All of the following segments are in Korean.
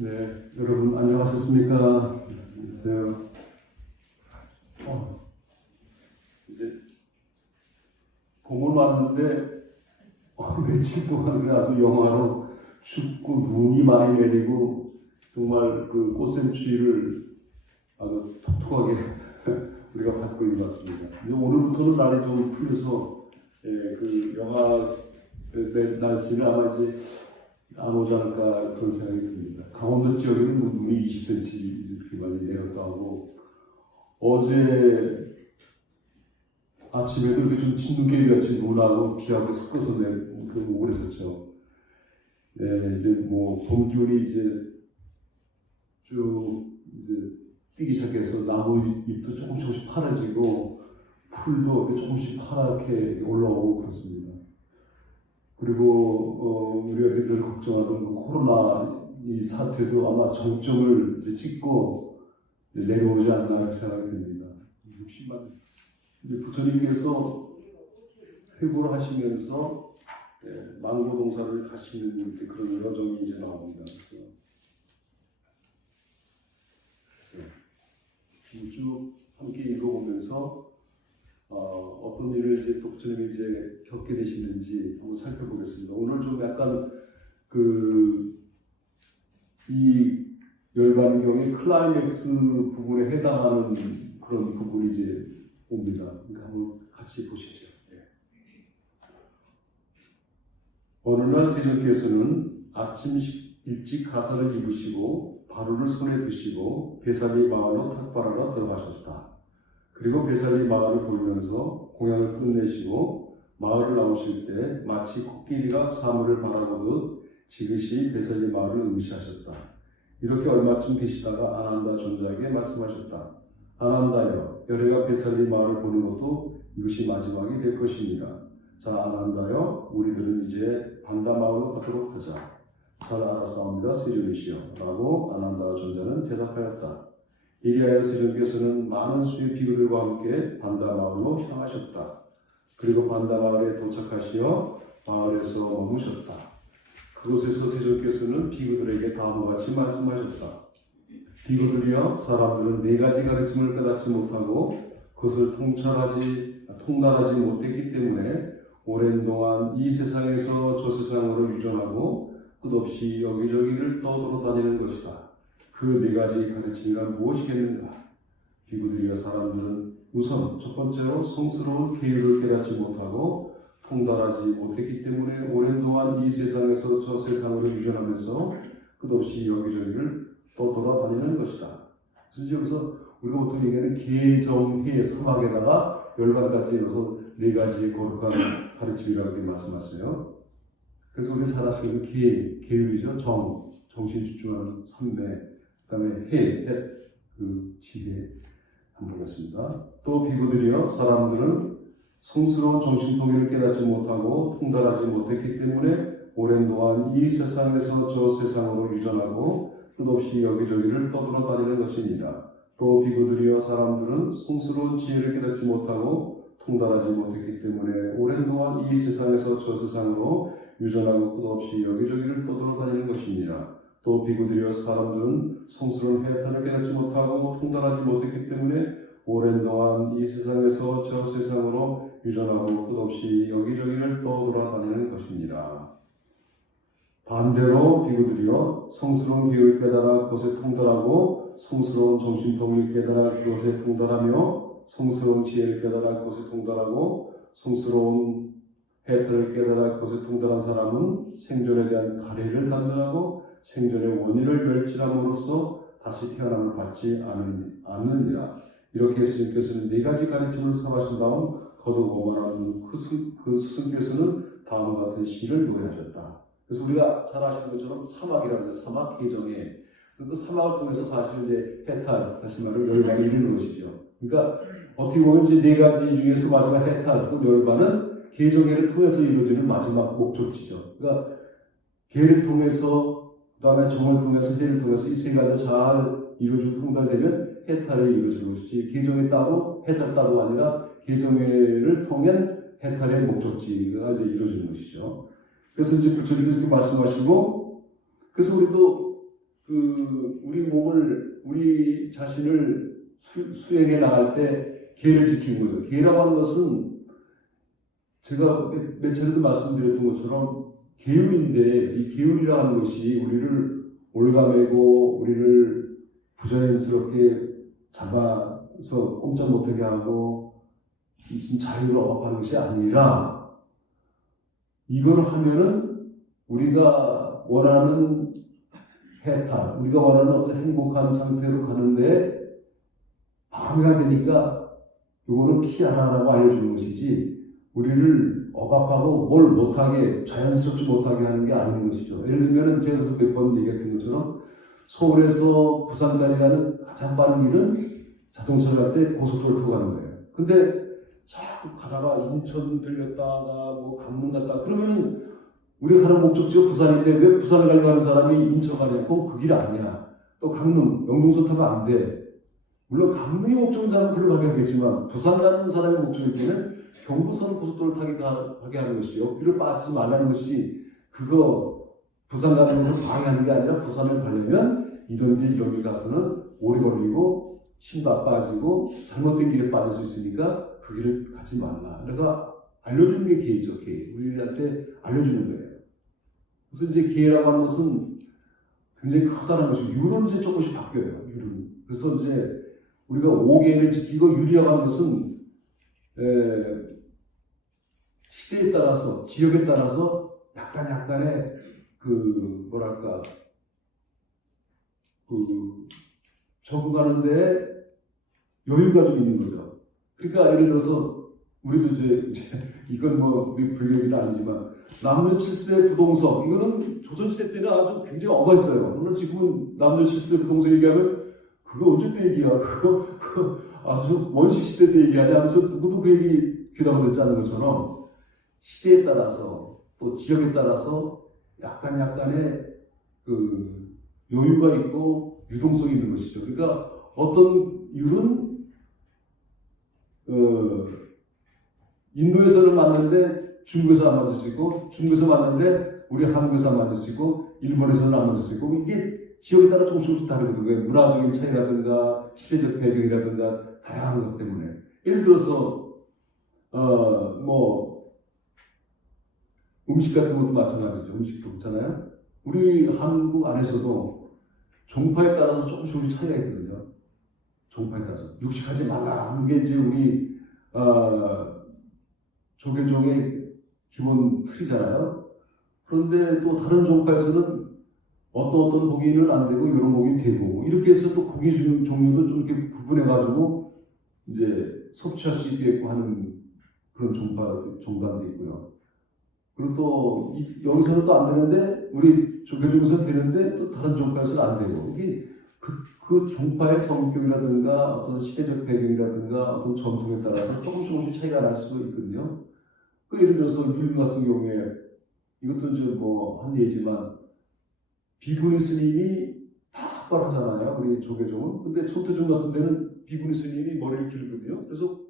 네, 여러분 안녕하셨습니까? 안녕하세요. 이제 봄은 왔는데 며칠 동안 아주 영하로 춥고 눈이 많이 내리고 정말 그 꽃샘추위를 아주 톡톡하게 우리가 받고 있는 것 같습니다. 이제 오늘부터는 날이 좀 풀려서 그 영하 날씨는 아마 이제 안 오지 않을까 그런 생각이 듭니다. 강원도 지역에는 눈이 20cm 이렇게 많이 내렸다고 하고 어제 아침에도 이렇게 좀 진눈깨비같이 눈하고 비하고 섞어서 오고 그랬었죠. 네, 이제 뭐 봄 기운이 이제 쭉 이제 뛰기 시작해서 나무 잎도 조금씩 파래지고 풀도 이렇게 조금씩 파랗게 올라오고 그렇습니다. 그리고 우리가 늘 걱정하던 코로나 이 사태도 아마 정점을 이제 찍고 내려오지 않나 생각이 듭니다. 60만 부처님께서 회고를 하시면서 망고동사를 하시는 그런 여정이 이제 나옵니다. 쭉 함께 읽어보면서 어떤 일을 이제 또 부처님이 이제 겪게 되시는지 한번 살펴보겠습니다. 오늘 좀 약간 이 열반경의 클라이맥스 부분에 해당하는 그런 부분이 이제 옵니다. 그러니까 한번 같이 보시죠. 네. 어느 날 세존께서는 아침 일찍 가사를 입으시고 바루를 손에 드시고 베살리 마을로 탁발하러 들어가셨다. 그리고 베살리 마을을 돌면서 공양을 끝내시고 마을을 나오실 때 마치 코끼리가 사물을 바라보듯 지그시 베살리 마을을 응시하셨다. 이렇게 얼마쯤 계시다가 아난다 존자에게 말씀하셨다. 아난다여, 열애가 베살리 마을을 보는 것도 이것이 마지막이 될 것입니다. 자, 아난다여, 우리들은 이제 반다 마을로 가도록 하자. 잘 알았사옵니다, 세존이시여. 라고 아난다 존자는 대답하였다. 이리하여 세존께서는 많은 수의 비구들과 함께 반다 마을로 향하셨다. 그리고 반다 마을에 도착하시어 마을에서 머무셨다. 그곳에서 세존께서는 비구들에게 다음과 같이 말씀하셨다. 비구들이여, 사람들은 네 가지 가르침을 깨닫지 못하고 그것을 통달하지 못했기 때문에 오랜 동안 이 세상에서 저 세상으로 유존하고 끝없이 여기저기를 떠돌아다니는 것이다. 그 네 가지 가르침이란 무엇이겠는가? 비구들이여, 사람들은 우선 첫 번째로 성스러운 계율을 깨닫지 못하고 통달하지 못했기 때문에 오랜 동안 이 세상에서 저 세상으로 유존하면서 끝없이 여기저기를 떠돌아다니는 것이다. 그래서 여기서 우리가 보통 얘기하는 계정해 사막에다가 열반까지 넣어서 네 가지의 거룩한 가르침이라고 말씀하세요. 그래서 우리가 잘 아시는 계율이죠. 정신 집중하는 삼매, 그 다음에 그 지혜 한번 보겠습니다. 또 비구들이여, 사람들은 성스러운 정신통일을 깨닫지 못하고 통달하지 못했기 때문에 오랜 동안 이 세상에서 저 세상으로 유존하고 끝없이 여기저기를 떠돌아다니는 것입니다. 또 비구들이여, 사람들은 성스러운 지혜를 깨닫지 못하고 통달하지 못했기 때문에 오랜 동안 이 세상에서 저 세상으로 유존하고 끝없이 여기저기를 떠돌아다니는 것입니다. 또 비구들이여, 사람들은 성스러운 해탈을 깨닫지 못하고 통달하지 못했기 때문에 오랜 동안 이 세상에서 저 세상으로 유존하고 끝없이 여기저기를 떠돌아다니는 것입니다. 반대로 비구들이여, 성스러운 계율을 깨달아 그것에 통달하고 성스러운 정신통일을 깨달아 그것에 통달하며 성스러운 지혜를 깨달아 그것에 통달하고 성스러운 해탈을 깨달아 그것에 통달한 사람은 생존에 대한 가래를 단전하고 생존의 원인을 멸진함으로써 다시 태어남을 받지 않느니라. 이렇게 스승께서는 네 가지 가르침을 설하신 다음 거듭 오만하는 그 스승께서는 다음과 같은 시를 노래하셨다. 그래서 우리가 잘 아시는 것처럼 사막이라고 하죠. 사막 계정에. 그 사막을 통해서 사실 이제 해탈, 다시 말하면 열반이 이르는 것이죠. 그러니까 어떻게 보면 이제 네 가지 중에서 마지막 해탈, 그 열반은 계정회를 통해서 이루어지는 마지막 목적지죠. 그러니까 계를 통해서, 그 다음에 정을 통해서, 해를 통해서 이 세 가지 잘 이루어지고 통달되면 해탈이 이루어지는 것이지, 계정회 따로 해탈 따로 아니라 계정회를 통한 해탈의 목적지가 이제 이루어지는 것이죠. 그래서 이제 부처님께서 이렇게 말씀하시고, 그래서 우리도 우리 몸을, 우리 자신을 수행해 나갈 때 계를 지키는 거죠. 계라고 하는 것은 제가 몇 차례도 말씀드렸던 것처럼 계율인데, 이 계율이라고 하는 것이 우리를 올가매고 우리를 부자연스럽게 잡아서 꼼짝 못하게 하고 무슨 자유를 억압하는 것이 아니라, 이걸 하면은 우리가 원하는 해탈, 우리가 원하는 어떤 행복한 상태로 가는데 방해가 되니까 이거는 피하라고 알려주는 것이지, 우리를 억압하고 뭘 못하게, 자연스럽지 못하게 하는 게 아닌 것이죠. 예를 들면 제가 몇 번 얘기했던 것처럼 서울에서 부산까지 가는 가장 빠른 길은 자동차를 갈 때 고속도로를 타고 가는 거예요. 근데 자꾸 가다가 인천 들렸다가 뭐 강릉 갔다 그러면은 우리가 가는 목적지가 부산인데 왜 부산을 가려고 하는 사람이 인천 가냐고, 그 길 아니야. 또 강릉, 영동선 타면 안 돼. 물론 강릉이 목적인 사람은 그걸로 가게 하겠지만 부산 가는 사람의 목적일 때는 경부선 고속도로를 타게 하는 것이죠. 옆길을 빠지지 말라는 것이, 그거 부산 가는 걸 방해하는 게 아니라 부산을 가려면 이런 길 가서는 오래 걸리고 힘도 안 빠지고 잘못된 길에 빠질 수 있으니까 그 길을 가지 말라. 그러니까 알려주는 게 계죠. 계. 우리한테 알려주는 거예요. 그래서 이제 계라고 하는 것은 굉장히 크다는 것이고, 율은 이제 조금씩 바뀌어요. 율은. 그래서 이제 우리가 5계를 지키고, 율이라고 하는 것은 시대에 따라서, 지역에 따라서 약간의 적응하는데 여유가 좀 있는 거죠. 그러니까 예를 들어서 우리도 이제 이건 뭐 우리 불교는 아니지만 남녀 칠수의 부동석, 이거는 조선시대 때는 아주 굉장히 엄했어요. 물론 지금은 남녀 칠수의 부동석 얘기하면 그거 언제 때 얘기야? 그거 아주 원시 시대 때 얘기하냐 하면서 누구도 그 얘기 귀담아 듣지 않는 것처럼, 시대에 따라서 또 지역에 따라서 약간의 여유가 있고 유동성이 있는 것이죠. 그러니까 어떤 율은 인도에서는 맞는데 중국에서 안 맞을 수 있고, 중국에서 맞는데 우리 한국에서 안 맞을 수 있고, 일본에서는 안 맞을 수 있고, 이게 지역에 따라 조금씩 다르거든요. 문화적인 차이라든가 시대적 배경이라든가 다양한 것 때문에. 예를 들어서 음식 같은 것도 마찬가지죠. 음식도 그렇잖아요. 우리 한국 안에서도 종파에 따라서 조금씩 차이가 있거든요. 종파에 따라서 육식하지 말라 하는 게 이제 우리 조계종의 기본 틀이잖아요. 그런데 또 다른 종파에서는 어떤 고기는 안 되고 이런 고기는 되고, 이렇게 해서 또 고기 종류도 좀 이렇게 구분해가지고 이제 섭취할 수 있게끔 하는 그런 종단도 있고요. 그리고 또 여기서는 또 안 되는데 우리 조계종에서는 되는데 또 다른 종파에서는 안 되고, 이게 그 종파의 성격이라든가 어떤 시대적 배경이라든가 어떤 전통에 따라서 조금씩 차이가 날 수가 있거든요. 예를 들어서 율 같은 경우에, 이것도 이제 한 예지만, 비구니 스님이 다 삭발하잖아요. 우리 조계종은. 근데 손태종 같은 데는 비구니 스님이 머리를 기르거든요. 그래서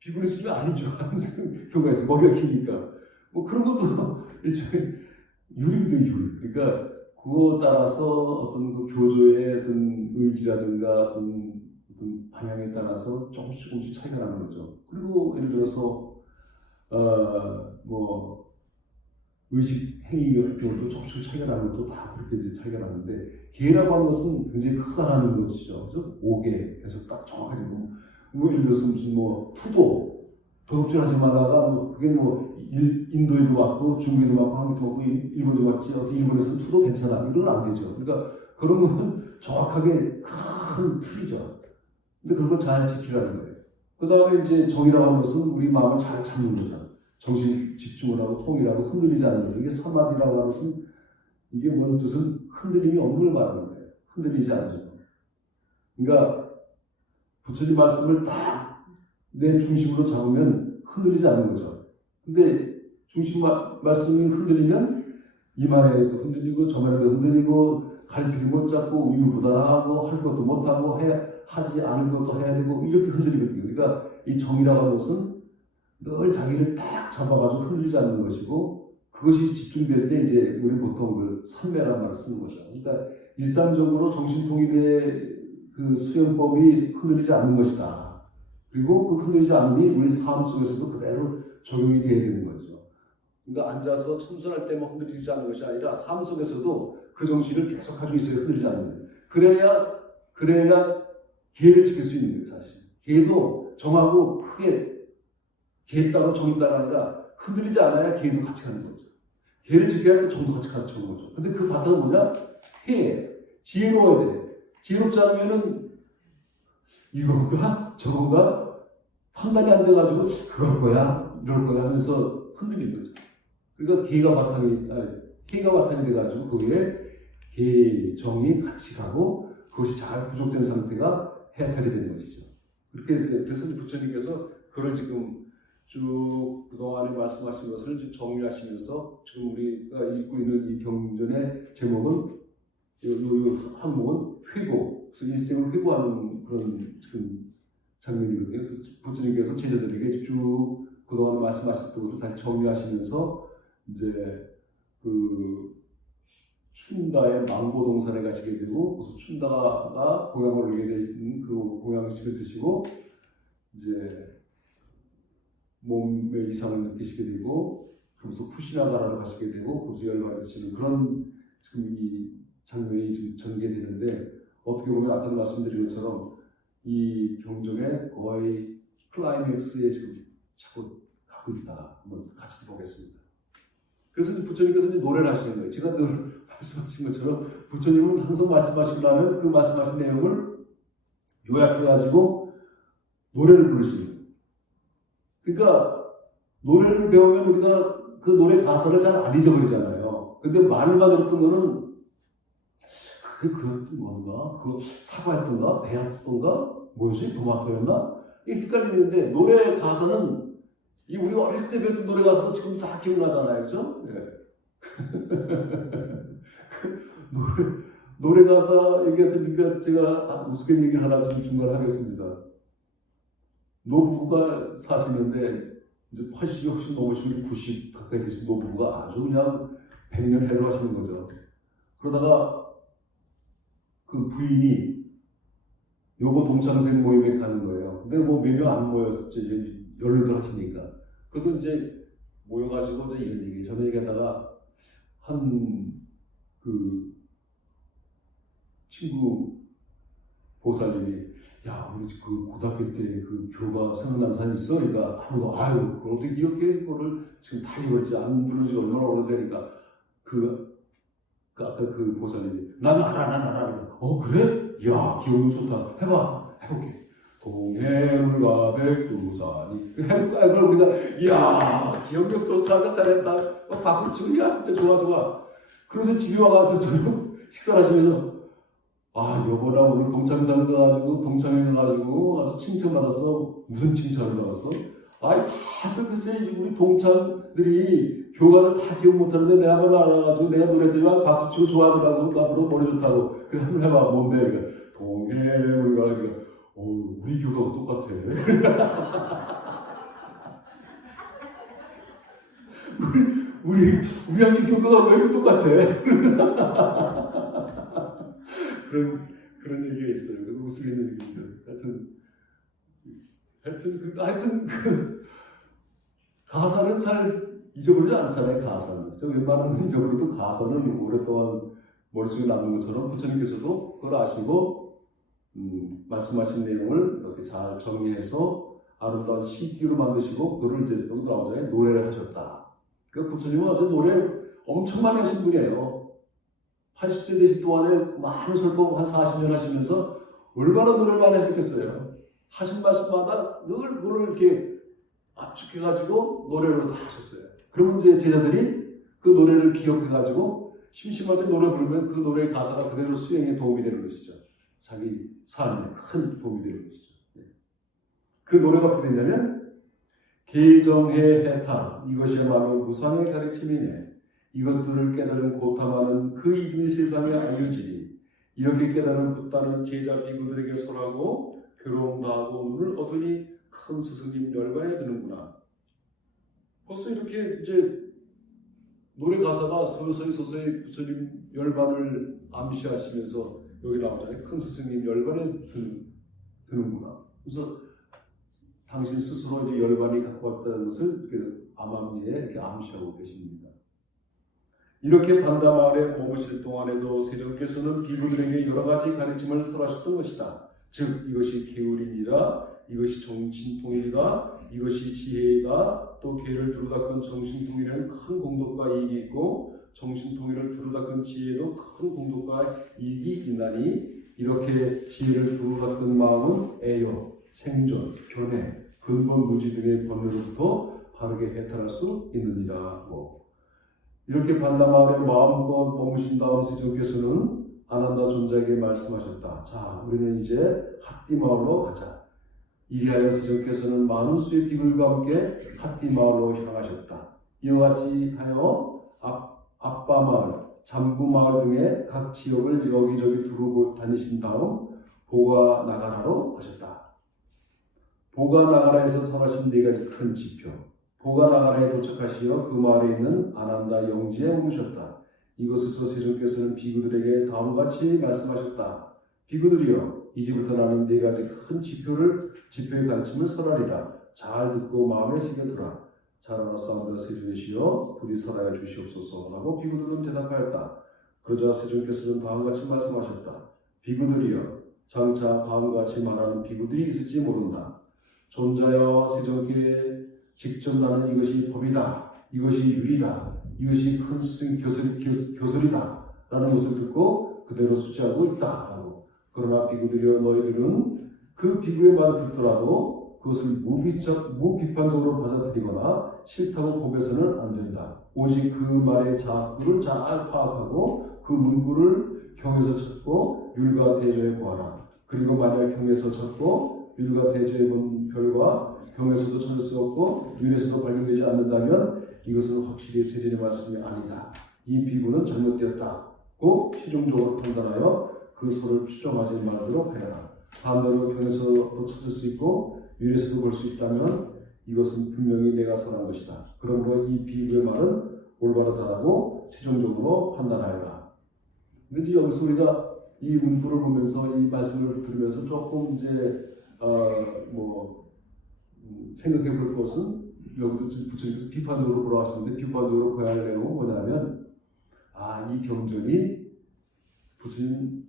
비구니 스님이 아니죠 하는 경우가 있어요. 머리가 기니까. 그런 것도 일종의 율이거든요. 율. 그러니까 그거 따라서 어떤 그 교조의 어떤 의지라든가 어떤 방향에 따라서 조금씩 차이가 나는 거죠. 그리고 예를 들어서 의식 행위 같은 것도 조금씩 차이가 나는 것도 다 그렇게 이제 차이가 나는데, 계라고 하는 것은 굉장히 크다라는 것이죠. 그래서 5계 계속 딱 정확하게 예를 들어서 무슨 투도 도둑질 하지 말라가 그게 인도에도 왔고 중국에도 왔고 한국도 왔고 일본에도 왔지, 어떻게 일본에서는 투도 괜찮아, 이건 안 되죠. 그러니까 그런 건 정확하게 큰 틀이죠. 근데 그런 걸 잘 지키라는 거예요. 그 다음에 이제 정이라고 하는 것은 우리 마음을 잘 잡는 거잖아. 정신 집중을 하고 통일하고 흔들리지 않는 거죠. 이게 사마디라고 하는 것은, 이게 뭔 뜻은 흔들림이 없는 걸 말하는 거예요. 흔들리지 않는 거. 그러니까 부처님 말씀을 딱 내 중심으로 잡으면 흔들리지 않는 거죠. 근데 중심 말씀이 흔들리면 이 말에도 흔들리고 저 말에도 흔들리고, 갈피를 못 잡고 우유부단하고 할 것도 못하고 하지 않을 것도 해야 되고, 이렇게 흔들리거든요. 그러니까 이 정이라고 하는 것은 늘 자기를 딱 잡아가지고 흔들리지 않는 것이고, 그것이 집중될 때 이제 우리 보통 그 삼매란 말을 쓰는 거죠. 그러니까 일상적으로 정신통일의 그 수행법이 흔들리지 않는 것이다. 그리고 그 흔들리지 않음이 우리 삶 속에서도 그대로 적용이 돼야 되는 거죠. 그러니까 앉아서 참선할 때만 흔들리지 않는 것이 아니라 삶 속에서도 그 정신을 계속 가지고 있어야 흔들리지 않는 거예요. 그래야 계를 지킬 수 있는 거예요, 사실. 계도 정하고 크게 계에 따라 정에 따라 아니라 흔들리지 않아야 계도 같이 가는 거죠. 계를 지켜야 또 정도 같이 가는 거죠. 근데 그 바탕은 뭐냐? 해. 지혜로워야 돼. 지혜롭지 않으면은 이건가? 저건가? 판단이 안 돼가지고 그럴 거야? 이럴 거야? 하면서 흔들리는 거죠. 그러니까 계가 바탕이 돼가지고 그 위에 계, 정이 같이 가고 그것이 잘 부족된 상태가 해탈이 되는 것이죠. 그렇게 해서 그래서 부처님께서 그걸 지금 쭉 그동안에 말씀하신 것을 지금 정리하시면서 지금 우리가 읽고 있는 이 경전의 제목은 이 항목은 회고, 그래서 일생을 회고하는 그런 지금 장면이거든요. 그래서 부처님께서 제자들에게 쭉 그동안 말씀하셨던 것을 다시 정리하시면서 이제 그 춘다의 망고동산에 가시게 되고, 그래서 춘다가 공양을 올리게 되는 그 공양식을 드시고 이제 몸의 이상을 느끼시게 되고, 그러면서 푸시나가라로 가시게 되고, 그러면서 열반을 드시는 그런 지금 이 장면이 지금 전개되는데, 어떻게 보면 아까도 말씀드린 것처럼 이 경전의 거의 클라이맥스에 지금 자꾸 가고 있다. 한번 같이 보겠습니다. 그래서 부처님께서 이제 노래를 하시는 거예요. 제가 늘 말씀하신 것처럼 부처님은 항상 말씀하시고 나면 그 말씀하신 내용을 요약해가지고 노래를 부르시는 거예요. 그러니까 노래를 배우면 우리가 그 노래 가사를 잘 안 잊어버리잖아요. 근데 말만 들었던 거는 그것도 뭔가? 그 사과였던가? 배였던가? 뭐지? 토마토였나? 이게 헷갈리는데 노래 가사는 이 우리 어릴 때 배웠던 노래 가사도 지금 다 기억나잖아요. 그죠? 예. 노래 가사 얘기하니까 제가 우스갯 얘기를 하나 좀 중간에 하겠습니다. 노부부가 사시는데 이제 80이 훨씬 넘으시고 90 가까이 되신 노부부가 아주 그냥 백년해로 하시는 거죠. 그러다가 그 부인이 요거 동창생 모임에 가는 거예요. 근데 뭐 몇 명 안 모였지, 이제 연루들 하시니까. 그래도 이제 모여가지고 이제 이런 얘기, 저런 얘기 하다가 그 친구 보살님이 야, 우리 그 고등학교 때 그 교가 생각나는 사람이 있어? 그러니까 아유, 그걸 어떻게 이렇게 그거를 지금 다 잊어버렸지? 안 부른 지가 얼마나 오래되니까 아까 그 보살님이 나는 알아. 그래? 이야, 기억력 좋다. 해볼게. 동해물과 백두산이 해볼까? 그럼 우리가 이야, 기억력 좋다, 잘했다. 박수 치고 야, 진짜 좋아. 그래서 집에 와가지고 저녁 식사를 하시면서 여보랑 오늘 동창상 가가지고 동창회 가가지고 아주 칭찬받았어. 무슨 칭찬을 받았어? 다들 글쎄 우리 동창들이 교가를 다 기억 못하는데 내가 한번 알아가지고 내가 노래했더니 박수 치고 좋아하더라고. 앞으로 머리 좋다고. 그래 한번 해봐. 뭔데? 그러니까 동해물과 그러니까 우리 교가하고 똑같아. 우리 학교 교가가 왜 이렇게 똑같아? 그런 얘기가 있어요. 우스갯는 얘기죠. 하여튼 가사는 잘 잊어버리지 않잖아요. 가사는. 웬만하면 잊어버려도 가사는 오랫동안 머릿속에 남는 것처럼 부처님께서도 그걸 아시고 말씀하신 내용을 이렇게 잘 정리해서 아름다운 시기로 만드시고 그걸 이제 여기 나오잖아요. 노래를 하셨다. 그 부처님은 어제 노래 엄청 많이 하신 분이에요. 80세 되신 동안에 많은 설법 한 40년 하시면서 얼마나 노래를 많이 하셨겠어요. 하신 말씀마다 늘 그걸 이렇게 압축해가지고 노래로 다 하셨어요. 그러면 이제 제자들이 그 노래를 기억해가지고 심심할 때 노래 부르면 그 노래의 가사가 그대로 수행에 도움이 되는 것이죠. 자기 삶에 큰 도움이 되는 것이죠. 그 노래가 어떻게 되냐면 계정해 해탈, 이것이야말로 무상의 가르침이네. 이것들을 깨달은 고탐하는 그 이름이 세상에 알려지니 이렇게 깨달은 붓다는 제자 비구들에게 설하고 괴로움 다하고 눈을 얻으니 큰 스승님 열반에 드는구나. 벌써 이렇게 이제 노래 가사가 서서히 부처님 열반을 암시하시면서 여기 나오잖아요. 큰 스승님 열반에 드는구나. 그래서 당신 스스로 이제 열반이 갖고 왔다는 것을 그 암암리에 이렇게 암시하고 계십니다. 이렇게 반다마을에 머무실 동안에도 세존께서는 비구들에게 여러 가지 가르침을 설하셨던 것이다. 즉 이것이 계율이니라, 이것이 정신통일이다, 이것이 지혜이다, 또 계를 두루닦은 정신통일에는 큰 공덕과 이익이 있고 정신통일을 두루닦은 지혜에도 큰 공덕과 이익이 있나니 이렇게 지혜를 두루닦은 마음은 애요, 생존, 견해, 근본 무지 등의 번뇌로부터 바르게 해탈할 수 있느니라. 이렇게 반다마을에 마음껏 머무신 다음 세존께서는 아난다 존자에게 말씀하셨다. 자, 우리는 이제 핫띠 마을로 가자. 이리하여 세존께서는 많은 수의 비글과 함께 핫띠 마을로 향하셨다. 이와 같이 하여 아빠 마을, 잠구 마을 등의 각 지역을 여기저기 두르고 다니신 다음 보가 나가라로 가셨다. 보가 나가라에서 설하신 네 가지 큰 지표. 보가 나가라에 도착하시어 그 마을에 있는 아난다 영지에 머무셨다. 이곳에서 세존께서는 비구들에게 다음과 같이 말씀하셨다. 비구들이여, 이제부터 나는 네 가지 큰 지표의 가르침을 설하리라. 잘 듣고 마음에 새겨두라. 잘 알았사옵니다. 세존이시여, 부디 설하여 주시옵소서라고 비구들은 대답하였다. 그러자 세존께서는 다음과 같이 말씀하셨다. 비구들이여, 장차 다음과 같이 말하는 비구들이 있을지 모른다. 존자여, 세존께 직접 나는 이것이 법이다, 이것이 유리다, 이것이 큰 스승 교설이다 라는 것을 듣고 그대로 수치하고 있다 라고. 그러나 비구들이여, 너희들은 그 비구의 말을 듣더라도 그것을 무비판적으로 받아들이거나 싫다고 고백해서는 안 된다. 오직 그 말의 자구를 잘 파악하고 그 문구를 경에서 찾고 율과 대조해 보아라. 그리고 만약 경에서 찾고 율과 대조해 본 별과 경에서도 찾을 수 없고 율에서도 발견되지 않는다면 이것은 확실히 세존의 말씀이 아니다. 이 비구는 잘못되었다고 최종적으로 판단하여 그 소를 추정하지 말도록 하여라. 반대로 경에서도 찾을 수 있고 율에서도 볼 수 있다면 이것은 분명히 내가 설한 것이다. 그러므로 이 비구의 말은 올바르다라고 최종적으로 판단하여라. 근데 여기서 우리가 이 문구를 보면서 이 말씀을 들으면서 조금 이제 생각해 볼 것은 여기도 부처님께서 비판적으로 돌아가셨는데 비판적으로 봐야 할 내용은 뭐냐면 이 경전이 부처님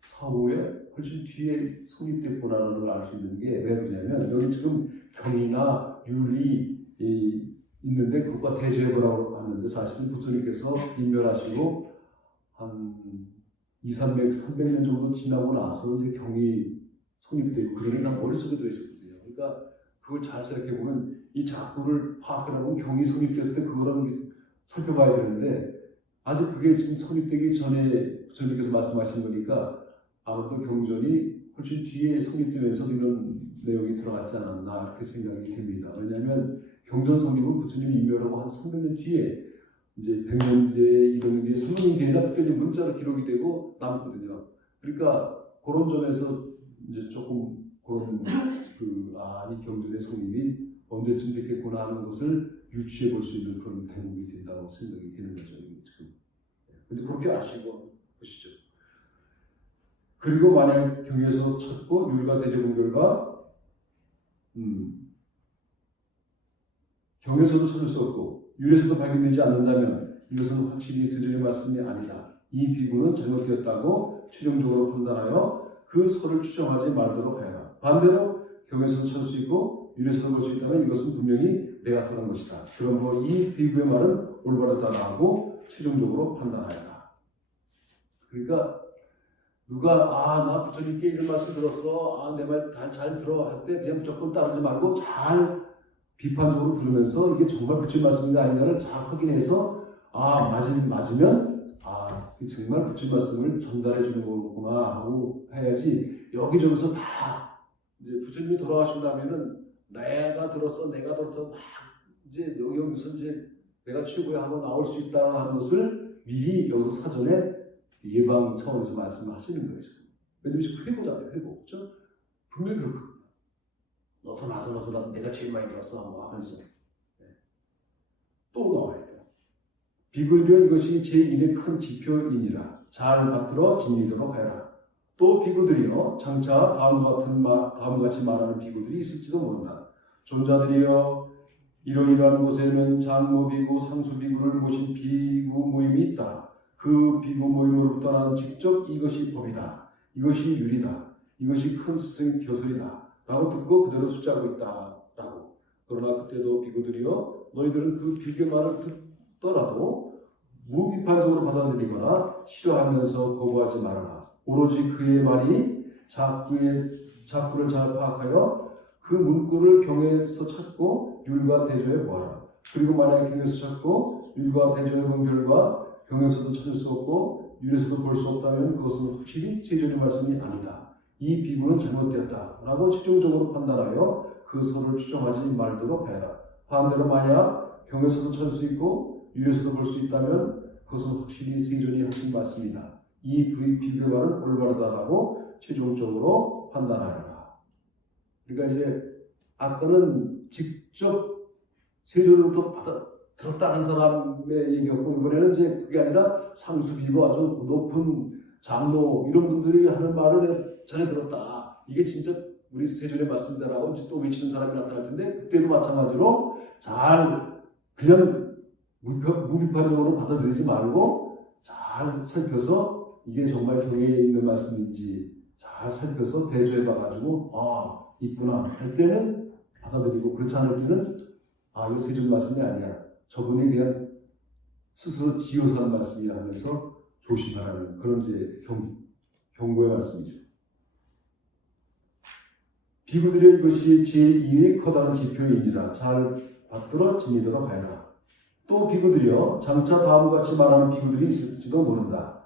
사후에 훨씬 뒤에 성립됐구나라는 걸 알 수 있는 게 왜 그러냐면 여기 지금 경이나 율이 있는데 그것과 대조해보라고 하는데 사실은 부처님께서 인멸하시고 한 300년 정도 지나고 나서 이제 경이 성립되고 그 전에 다 머릿속에 들어있었거든요. 그러니까 그걸 잘 생각해보면 이 작구를 파악하려면 경이 성립됐을 때 그거랑 살펴봐야 되는데 아직 그게 지금 성립되기 전에 부처님께서 말씀하신 거니까 아무래도 경전이 훨씬 뒤에 성립되면서 이런 내용이 들어갔지 않았나 이렇게 생각이 됩니다. 왜냐하면 경전 성립은 부처님이 인멸하고 한 300년 뒤에 이제 100년 뒤에, 200년 뒤에, 300년 뒤에나 그때 이제 문자로 기록이 되고 남거든요. 그러니까 그런 점에서 이제 조금 그런 이 경전의 성립이 언제쯤 됐겠구나 하는 것을 유추해 볼 수 있는 그런 대목이 된다고 생각이 되는 거죠. 지금. 근데 그렇게 아시고 보시죠. 그리고 만약 경에서 찾고 율과 대조본 결과 경에서도 찾을 수 없고 율에서도 발견되지 않는다면 이것은 확실히 세존의 말씀이 아니다. 이 비구는 잘못되었다고 최종적으로 판단하여 그 설을 추정하지 말도록 하여라. 반대로 경에서도 찾을 수 있고 율에서도 볼 수 있다면 이것은 분명히 내가 설한 것이다. 그러므로 이 비구의 말은 올바르다라고 최종적으로 판단하여라. 그러니까 누가 나 부처님께 이런 말씀 들었어. 내 말 잘 들어 할 때 그냥 무조건 따르지 말고 잘 비판적으로 들으면서 이게 정말 부처님 말씀인가 아닌가를 잘 확인해서 맞으면 정말 부처님 말씀을 전달해 주는 거구나 하고 해야지 여기저기서 다 이제 부처님이 돌아가시고 나면은 내가 들었어 막 이제 여기서 이제 내가 최고야 하고 나올 수 있다 하는 것을 미리 여기서 사전에 예방 차원에서 말씀하시는 거예요. 왜냐면 지금 회고잖아요. 회고. 그렇죠? 분명히 그렇거든요. 너도 나도 내가 제일 많이 들었어 하면서 또 나와야 돼요. 비구들이여 이것이 제1의 큰 지표이니라. 잘 받들어 진리도록 하여라. 또 비구들이여 장차 다음과 같이 말하는 비구들이 있을지도 모른다. 존자들이여 이러이러한 곳에는 장로비구 상수비구를 모신 비구 모임이 있다. 그 비구 모임으로부터 나는 직접 이것이 법이다. 이것이 율이다. 이것이 큰 스승 교설이다. 라고 듣고 그대로 숫자하고 있다. 라고. 그러나 그때도 비구들이여 너희들은 그 비교의 말을 듣더라도 무비판적으로 받아들이거나 싫어하면서 거부하지 말아라. 오로지 그의 말이 작구를 잘 파악하여 그 문구를 경에서 찾고 율과 대조해 보아라. 그리고 만약 경에서 찾고 율과 대조해 본 결과 경에서도 찾을 수 없고 율에서도 볼 수 없다면 그것은 확실히 제존의 말씀이 아니다. 이 비구는 잘못되었다. 라고 최종적으로 판단하여 그 서를 추정하지 말도록 하여라. 반대로 만약 경에서도 찾을 수 있고 율에서도 볼 수 있다면 그것은 확실히 세존이 하신 말씀이다. 이 비교의 말은 올바르다라고 최종적으로 판단하여라. 그러니까 이제 아까는 직접 세존으로부터 들었다는 사람의 얘기였고 이번에는 이제 그게 아니라 상수비고 아주 높은 장로 이런 분들이 하는 말을 전해 들었다. 이게 진짜 우리 세존의 말씀이다라고 또 외치는 사람이 나타날 텐데 그때도 마찬가지로 잘 그냥 무비판적으로 받아들이지 말고 잘 살펴서 이게 정말 경에 있는 말씀인지 잘 살펴서 대조해봐가지고 있구나 할 때는 받아들이고 그렇지 않을 때는 이거 세존 말씀이 아니야. 저분이 그냥 스스로 지어서 하는 말씀이야 하면서 조심하라는 그런 이제 경고의 말씀이죠. 비구들의 이것이 제2의 커다란 지표이니라. 잘 받들어 지니도록 하여라. 또 비구들이여 장차 다음과 같이 말하는 비구들이 있을지도 모른다.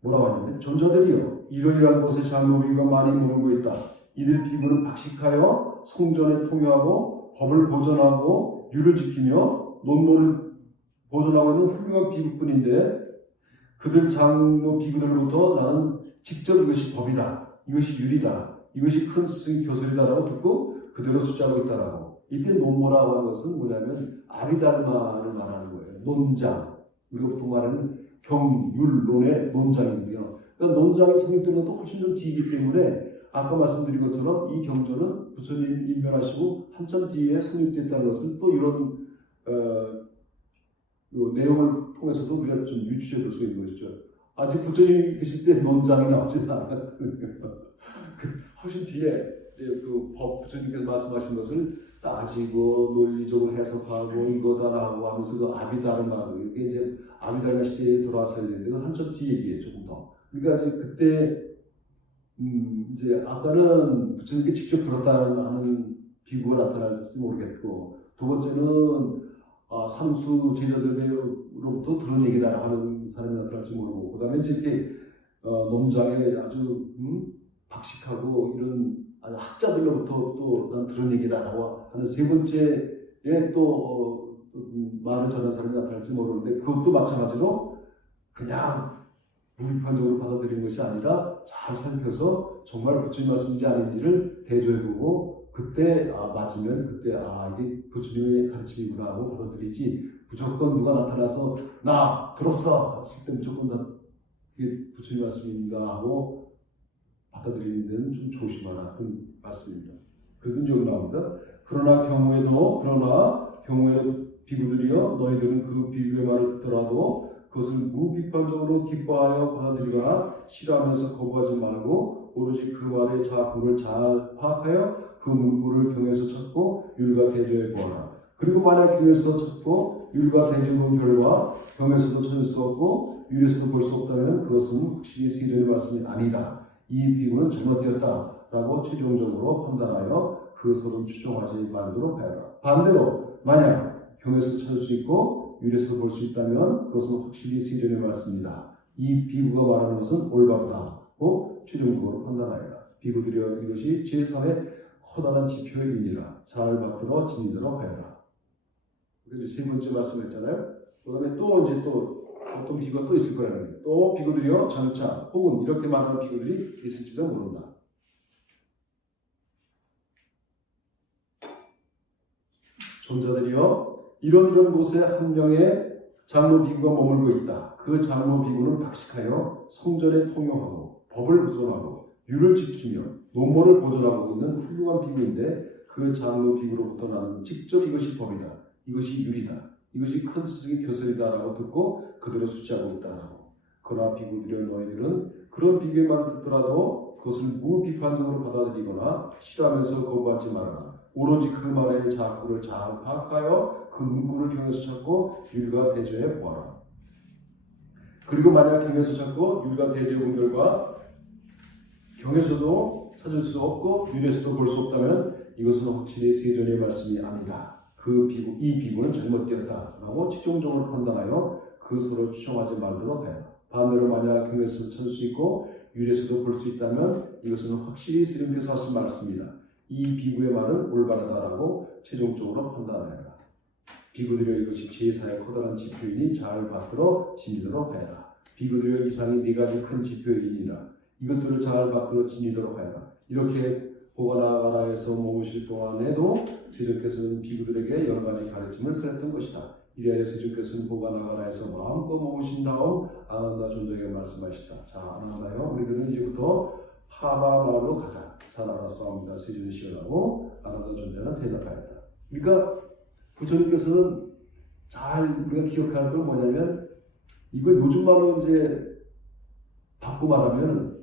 뭐라고 하냐면 존자들이여 이러이러한 곳에 장로비가 많이 머물고 있다. 이들 비구는 박식하여 성전에 통요하고 법을 보존하고 율을 지키며 논모를 보존하고 있는 훌륭한 비구뿐인데 그들 장로 비구들로부터 나는 직접 이것이 법이다. 이것이 율이다. 이것이 큰 스승 교설이다라고 듣고 그대로 숫자하고 있다라고. 이때 논모라고 하는 것은 뭐냐면 아비달마를 말하는 거예요. 논장. 우리가 보통 말하는 경율론의 논장인데요. 그러니까 논장이 성립되는 것도 훨씬 좀 뒤이기 때문에 아까 말씀드린 것처럼 이 경전은 부처님 임명하시고 한참 뒤에 성립됐다는 것은 또 이런 내용을 통해서도 우리가 좀 유추해 볼 수 있는 것이죠. 아직 부처님 계실 때 논장이 나오지 않았거든요. 훨씬 뒤에 이제 그 부처님께서 말씀하신 것을 따지고 논리적으로 해석하고 이거다라고 하면서 그 아비다르마 이게 이제 아비달마 시대에 돌아왔어야 되는데 그 한참 뒤 얘기예요. 조금 더. 그러니까 이제 그때 이제 아까는 부처님께 직접 들었다는 비구가 나타날지 모르겠고 두 번째는 삼수 제자들로부터 들은 얘기다라고 하는 사람이 나타날지 모르고 그 다음에 이제 이렇게 논장에 아주 박식하고 이런 학자들로부터 또 난 들은 얘기다라고 하는 세 번째에 또 말을 전한 사람이 나타날지 모르는데 그것도 마찬가지로 그냥 무비판적으로 받아들이는 것이 아니라 잘 살펴서 정말 부처님 말씀인지 아닌지를 대조해보고 그때 맞으면 그때 이게 부처님의 가르침이구나 하고 받아들이지 무조건 누가 나타나서 나 들었어 했을 때 무조건 다 이게 부처님 말씀인가 하고 받아들이는 데는 좀 조심하라 그런 말씀입니다. 그러든지 여기 나옵니다. 그러나 경우에도 비구들이여 너희들은 그 비유의 말을 듣더라도 그것을 무비판적으로 기뻐하여 받아들이거나 싫어하면서 거부하지 말고 오로지 그 말의 자구를 잘 파악하여 그 문구를 경에서 찾고 율과 대조해 보아라. 그리고 만약 경에서 찾고 율과 대조해 본 결과 경에서도 찾을 수 없고 율에서도 볼 수 없다면 그것은 확실히 세존의 말씀이 아니다. 이 비유는 잘못되었다라고 최종적으로 판단하여 그 서로 추정하지 말도록 하여라. 반대로 만약 경에서 찾을 수 있고 율에서 볼 수 있다면 그것은 확실히 세존의 말씀이다. 이 비구가 말하는 것은 올바르다고 최종적으로 판단하여라. 비구들이여 이것이 제3의 커다란 지표이니라. 잘 받들어 지니도록 하여라. 그래서 세 번째 말씀했잖아요. 그 다음에 또 이제 또 어떤 비구가 또 있을 거라는 또 비구들이여 장차 혹은 이렇게 말하는 비구들이 있을지도 모른다. 존자들이여 이런 곳에 한 명의 장로 비구가 머물고 있다. 그 장로 비구는 박식하여 성전에 통용하고 법을 보존하고 율을 지키며 논모를 보존하고 있는 훌륭한 비구인데 그 장로 비구로부터 나는 직접 이것이 법이다. 이것이 율이다. 이것이 큰 스승의 교설이다라고 듣고 그대로 수지하고 있다라고. 그러나 비구들여 너희들은 그런 비교의 말을 듣더라도 그것을 무비판적으로 받아들이거나 싫어하면서 거부하지 말아라. 오로지 그 말의 자구를 잘 파악하여 그 문구를 경에서 찾고 율과 대조해 보아라. 그리고 만약 경에서 찾고 율과 대조해 본 결과 경에서도 찾을 수 없고 율에서도 볼 수 없다면 이것은 확실히 세존의 말씀이 아니다. 이 비구는 잘못되었다라고 직종적으로 판단하여 그 서로 추정하지 말도록 하여라. 반대로 만약 경에서 찾을 수 있고 율에서도 볼 수 있다면 이것은 확실히 세존께서 하신 말씀이다. 이 비구의 말은 올바르다라고 최종적으로 판단하여라. 비구들여 이것이 제사의 커다란 지표이니 잘 받들어 지니도록 하여라. 비구들여 이상이 네 가지 큰 지표이니라. 이것들을 잘 받들어 지니도록 하여라. 이렇게 보관하가라에서 머무실 동안에도 세존께서는 비구들에게 여러 가지 가르침을 설했던 것이다. 이래야 세존께서는 보관하가라에서 마음껏 머무신 다음 아나다 존자에게 말씀하시다. 자, 아나다요, 우리들은 이제부터 파마 마을로 가자. 잘 알았사옵니다. 세존이 시원하고 아나다 존자는 대답하였다. 그러니까 부처님께서는 잘 우리가 기억할 건 뭐냐면 이걸 요즘 말로 이제 바꾸 말하면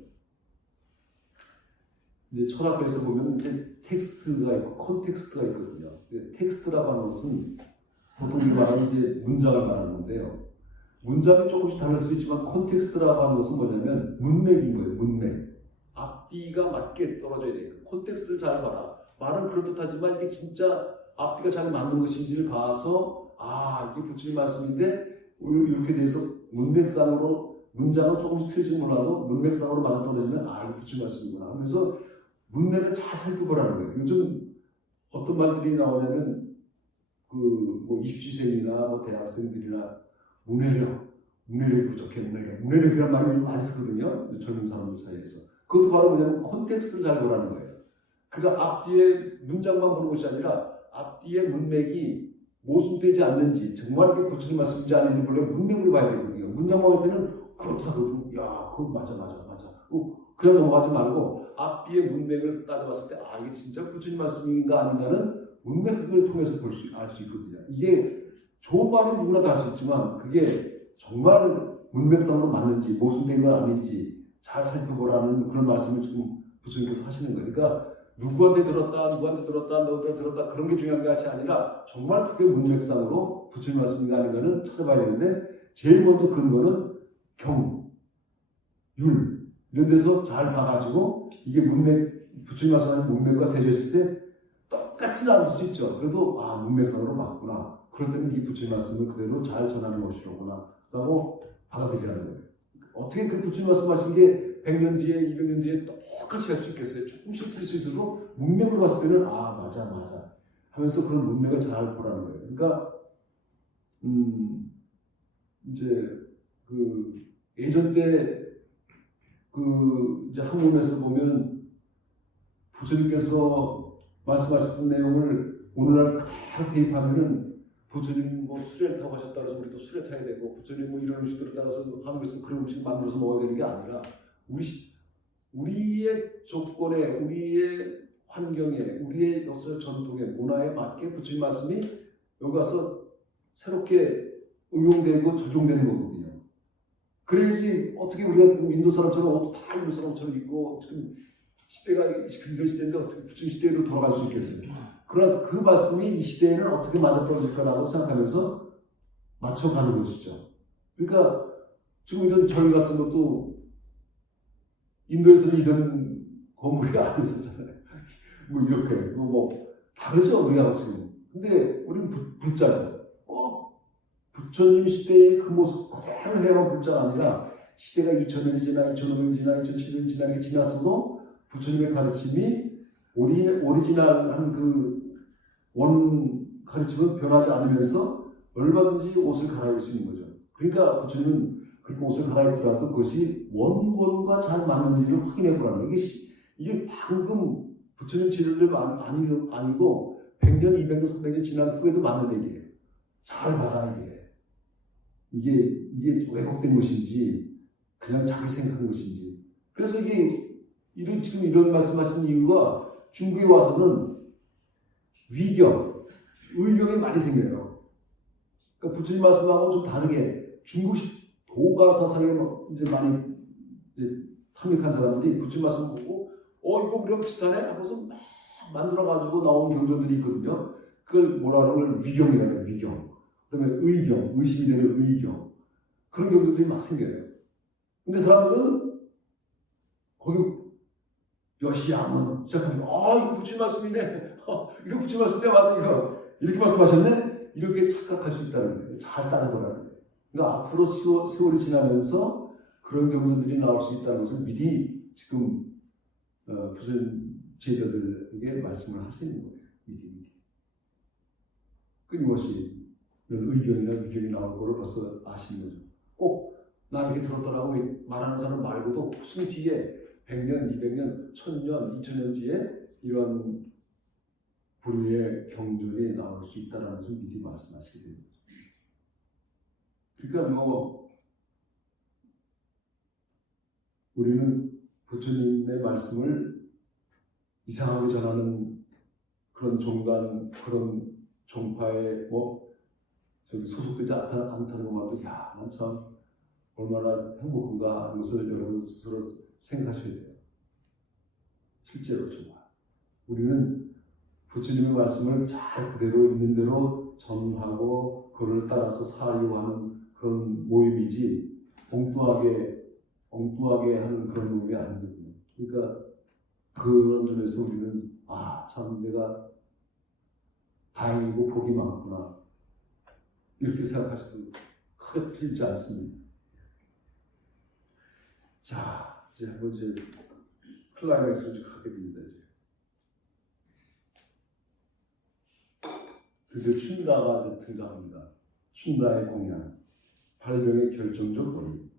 이제 철학에서 보면 이제 텍스트가 있고 콘텍스트가 있거든요. 텍스트라고 하는 것은 보통 우리 말하는 이제 문장을 말하는 건데요. 문장이 조금씩 다를 수 있지만 콘텍스트라고 하는 것은 뭐냐면 문맥인 거예요. 문맥. 앞뒤가 맞게 떨어져야 돼요. 콘텍스트를 잘 봐라. 말은 그렇듯하지만 이게 진짜 앞뒤가 잘 맞는 것인지를 봐서 이게 부처님 말씀인데 이렇게 돼서 문맥상으로 문장은 조금씩 틀리지 몰라도 문맥상으로 맞아떨어지면 이게 부처님 말씀이구나 하면서 문맥을 잘 살펴보라는 거예요. 요즘 어떤 말들이 나오냐면 뭐 입시생이나 뭐 대학생들이나 문해력이 부족해. 문해력이라는 말을 많이 쓰거든요. 젊은 사람들 사이에서. 그것도 바로 뭐냐면 콘텍스트를 잘 보라는 거예요. 그러니까 앞뒤에 문장만 보는 것이 아니라 앞뒤에 문맥이 모순되지 않는지 정말 이게 부처님 말씀인지 아닌지 몰라요. 문맥을 봐야 되거든요. 문장만 볼 때는 그렇다거든. 그거 맞아. 그냥 넘어가지 말고 앞뒤의 문맥을 따져봤을 때 이게 진짜 부처님 말씀인가 아닌가는 문맥을 통해서 알 수 있거든요. 이게 좋은 말은 누구나 다 할 수 있지만 그게 정말 문맥상으로 맞는지 모순된 건 아닌지 잘 살펴보라는 그런 말씀을 지금 부처님께서 하시는 거예요. 그러니까 누구한테 들었다 그런 게 중요한 것이 아니라 정말 그게 문맥상으로 부처님 말씀인가 아닌가는 찾아봐야 되는데 제일 먼저 근거는 경, 율 이런 데서 잘 봐가지고 이게 부처님 말씀하는 문맥과 대조했을 때 똑같지는 않을 수 있죠. 그래도 문맥상으로 맞구나. 그럴 때는 이 부처님 말씀을 그대로 잘 전하는 것이로구나 라고 받아들이라는 거예요. 어떻게 그 부처님 말씀하신 게 100년 뒤에 200년 뒤에 똑같이 할 수 있겠어요. 조금씩 틀릴 수 있어도 문맥으로 봤을 때는 맞아 하면서 그런 문맥을 잘 보라는 거예요. 그러니까 이제 그 예전 때 이제 한국에서 보면 부처님께서 말씀하셨던 내용을 오늘날 그대로 대입하면은 부처님 수레를 타고 가셨다 그래서 우리도 수레 타야 되고 부처님 이런 음식들을 따라서 한국에서 그런 음식 만들어서 먹어야 되는 게 아니라 우리의 조건에 우리의 환경에 우리의 역사 전통에 문화에 맞게 부처님 말씀이 여기 와서 새롭게 응용되고 적용되는 거거든요. 그래야지 어떻게 우리가 인도 사람처럼 옷도 다 인도 사람처럼 입고 지금 시대가 금전 시대인데 어떻게 부처님 시대로 돌아갈 수 있겠어요. 그러나 그 말씀이 이 시대에는 어떻게 맞아떨어질까라고 생각하면서 맞춰가는 것이죠. 그러니까 지금 이런 절 같은 것도 인도에서는 이런 건물이 안 있었잖아요. 이렇게 다르죠 우리하고 지금. 근데 우리는 불자죠. 부처님 시대의 그 모습 그대로 해야만 불자가 아니라 시대가 2000년이 지나 2500년이 지나 2700년이 지나 이렇게 지났어도 부처님의 가르침이 오리지널한 그 원 가르침은 변하지 않으면서 얼마든지 옷을 갈아입을 수 있는 거죠. 그러니까 부처님은 그렇게 옷을 갈아입더라도 그것이 원본과 잘 맞는지를 확인해 보라는 거예요. 이게 방금 부처님 제자들 아니고 100년, 200년, 300년 지난 후에도 맞는 얘기예요. 잘 봐라 이게. 이게 왜곡된 것인지 그냥 자기 생각한 것인지. 그래서 지금 이런 말씀하신 이유가 중국에 와서는 위경, 의경이 많이 생겨요. 그러니까 부처님 말씀하고 좀 다르게 중국식 도가 사상에 이제 많이 이제 탐닉한 사람들이 부처님 말씀 보고 이거 우리랑 비슷하네 하고서 막 만들어가지고 나온 경전들이 있거든요. 그걸 뭐라 그러면 위경이라고 해요. 위경. 그다음에 의경, 의심이 되는 의경. 그런 경전들이 막 생겨요. 근데 사람들은 거기 여시야문 시작하면 이거 부처님 말씀이네. 이거 부처님 말씀이네. 맞아 이거. 이렇게 말씀하셨네. 이렇게 착각할 수 있다는 거예요. 잘 따져보라는 거예요. 그러니까 앞으로 세월이 지나면서 그런 경전들이 나올 수 있다는 것을 미리 지금 부처님 제자들에게 말씀을 하시는 거예요. 미리. 끊임없이 이런 의견이나 위견이 나올 거를 벌써 아시는 거죠. 꼭 나 이렇게 들었더라고 말하는 사람 말고도 무슨 뒤에 100년, 200년, 1000년, 2000년 뒤에 이런 부류의 경전이 나올 수 있다는 것을 미리 말씀하시게 됩니다. 그러니까 우리는 부처님의 말씀을 이상하게 전하는 그런 종단, 그런 종파에 소속되지 않다는 것만도 난 참 얼마나 행복한가 하는 것을 여러분 스스로 생각하셔야 돼요. 실제로 정말 우리는 부처님의 말씀을 잘 그대로 있는 대로 전하고 그를 따라서 살려고 하는 그런 모임이지 엉뚱하게 하는 그런 모임이 아니거든요. 그러니까 그런 점에서 우리는 참 내가 다행이고 복이 많구나 이렇게 생각하셔도 크게 틀리지 않습니다. 자, 이제 클라이맥스로 가게 됩니다. 드디어 춘다가 등장합니다. 춘다의 공연, 발명의 결정적 원인.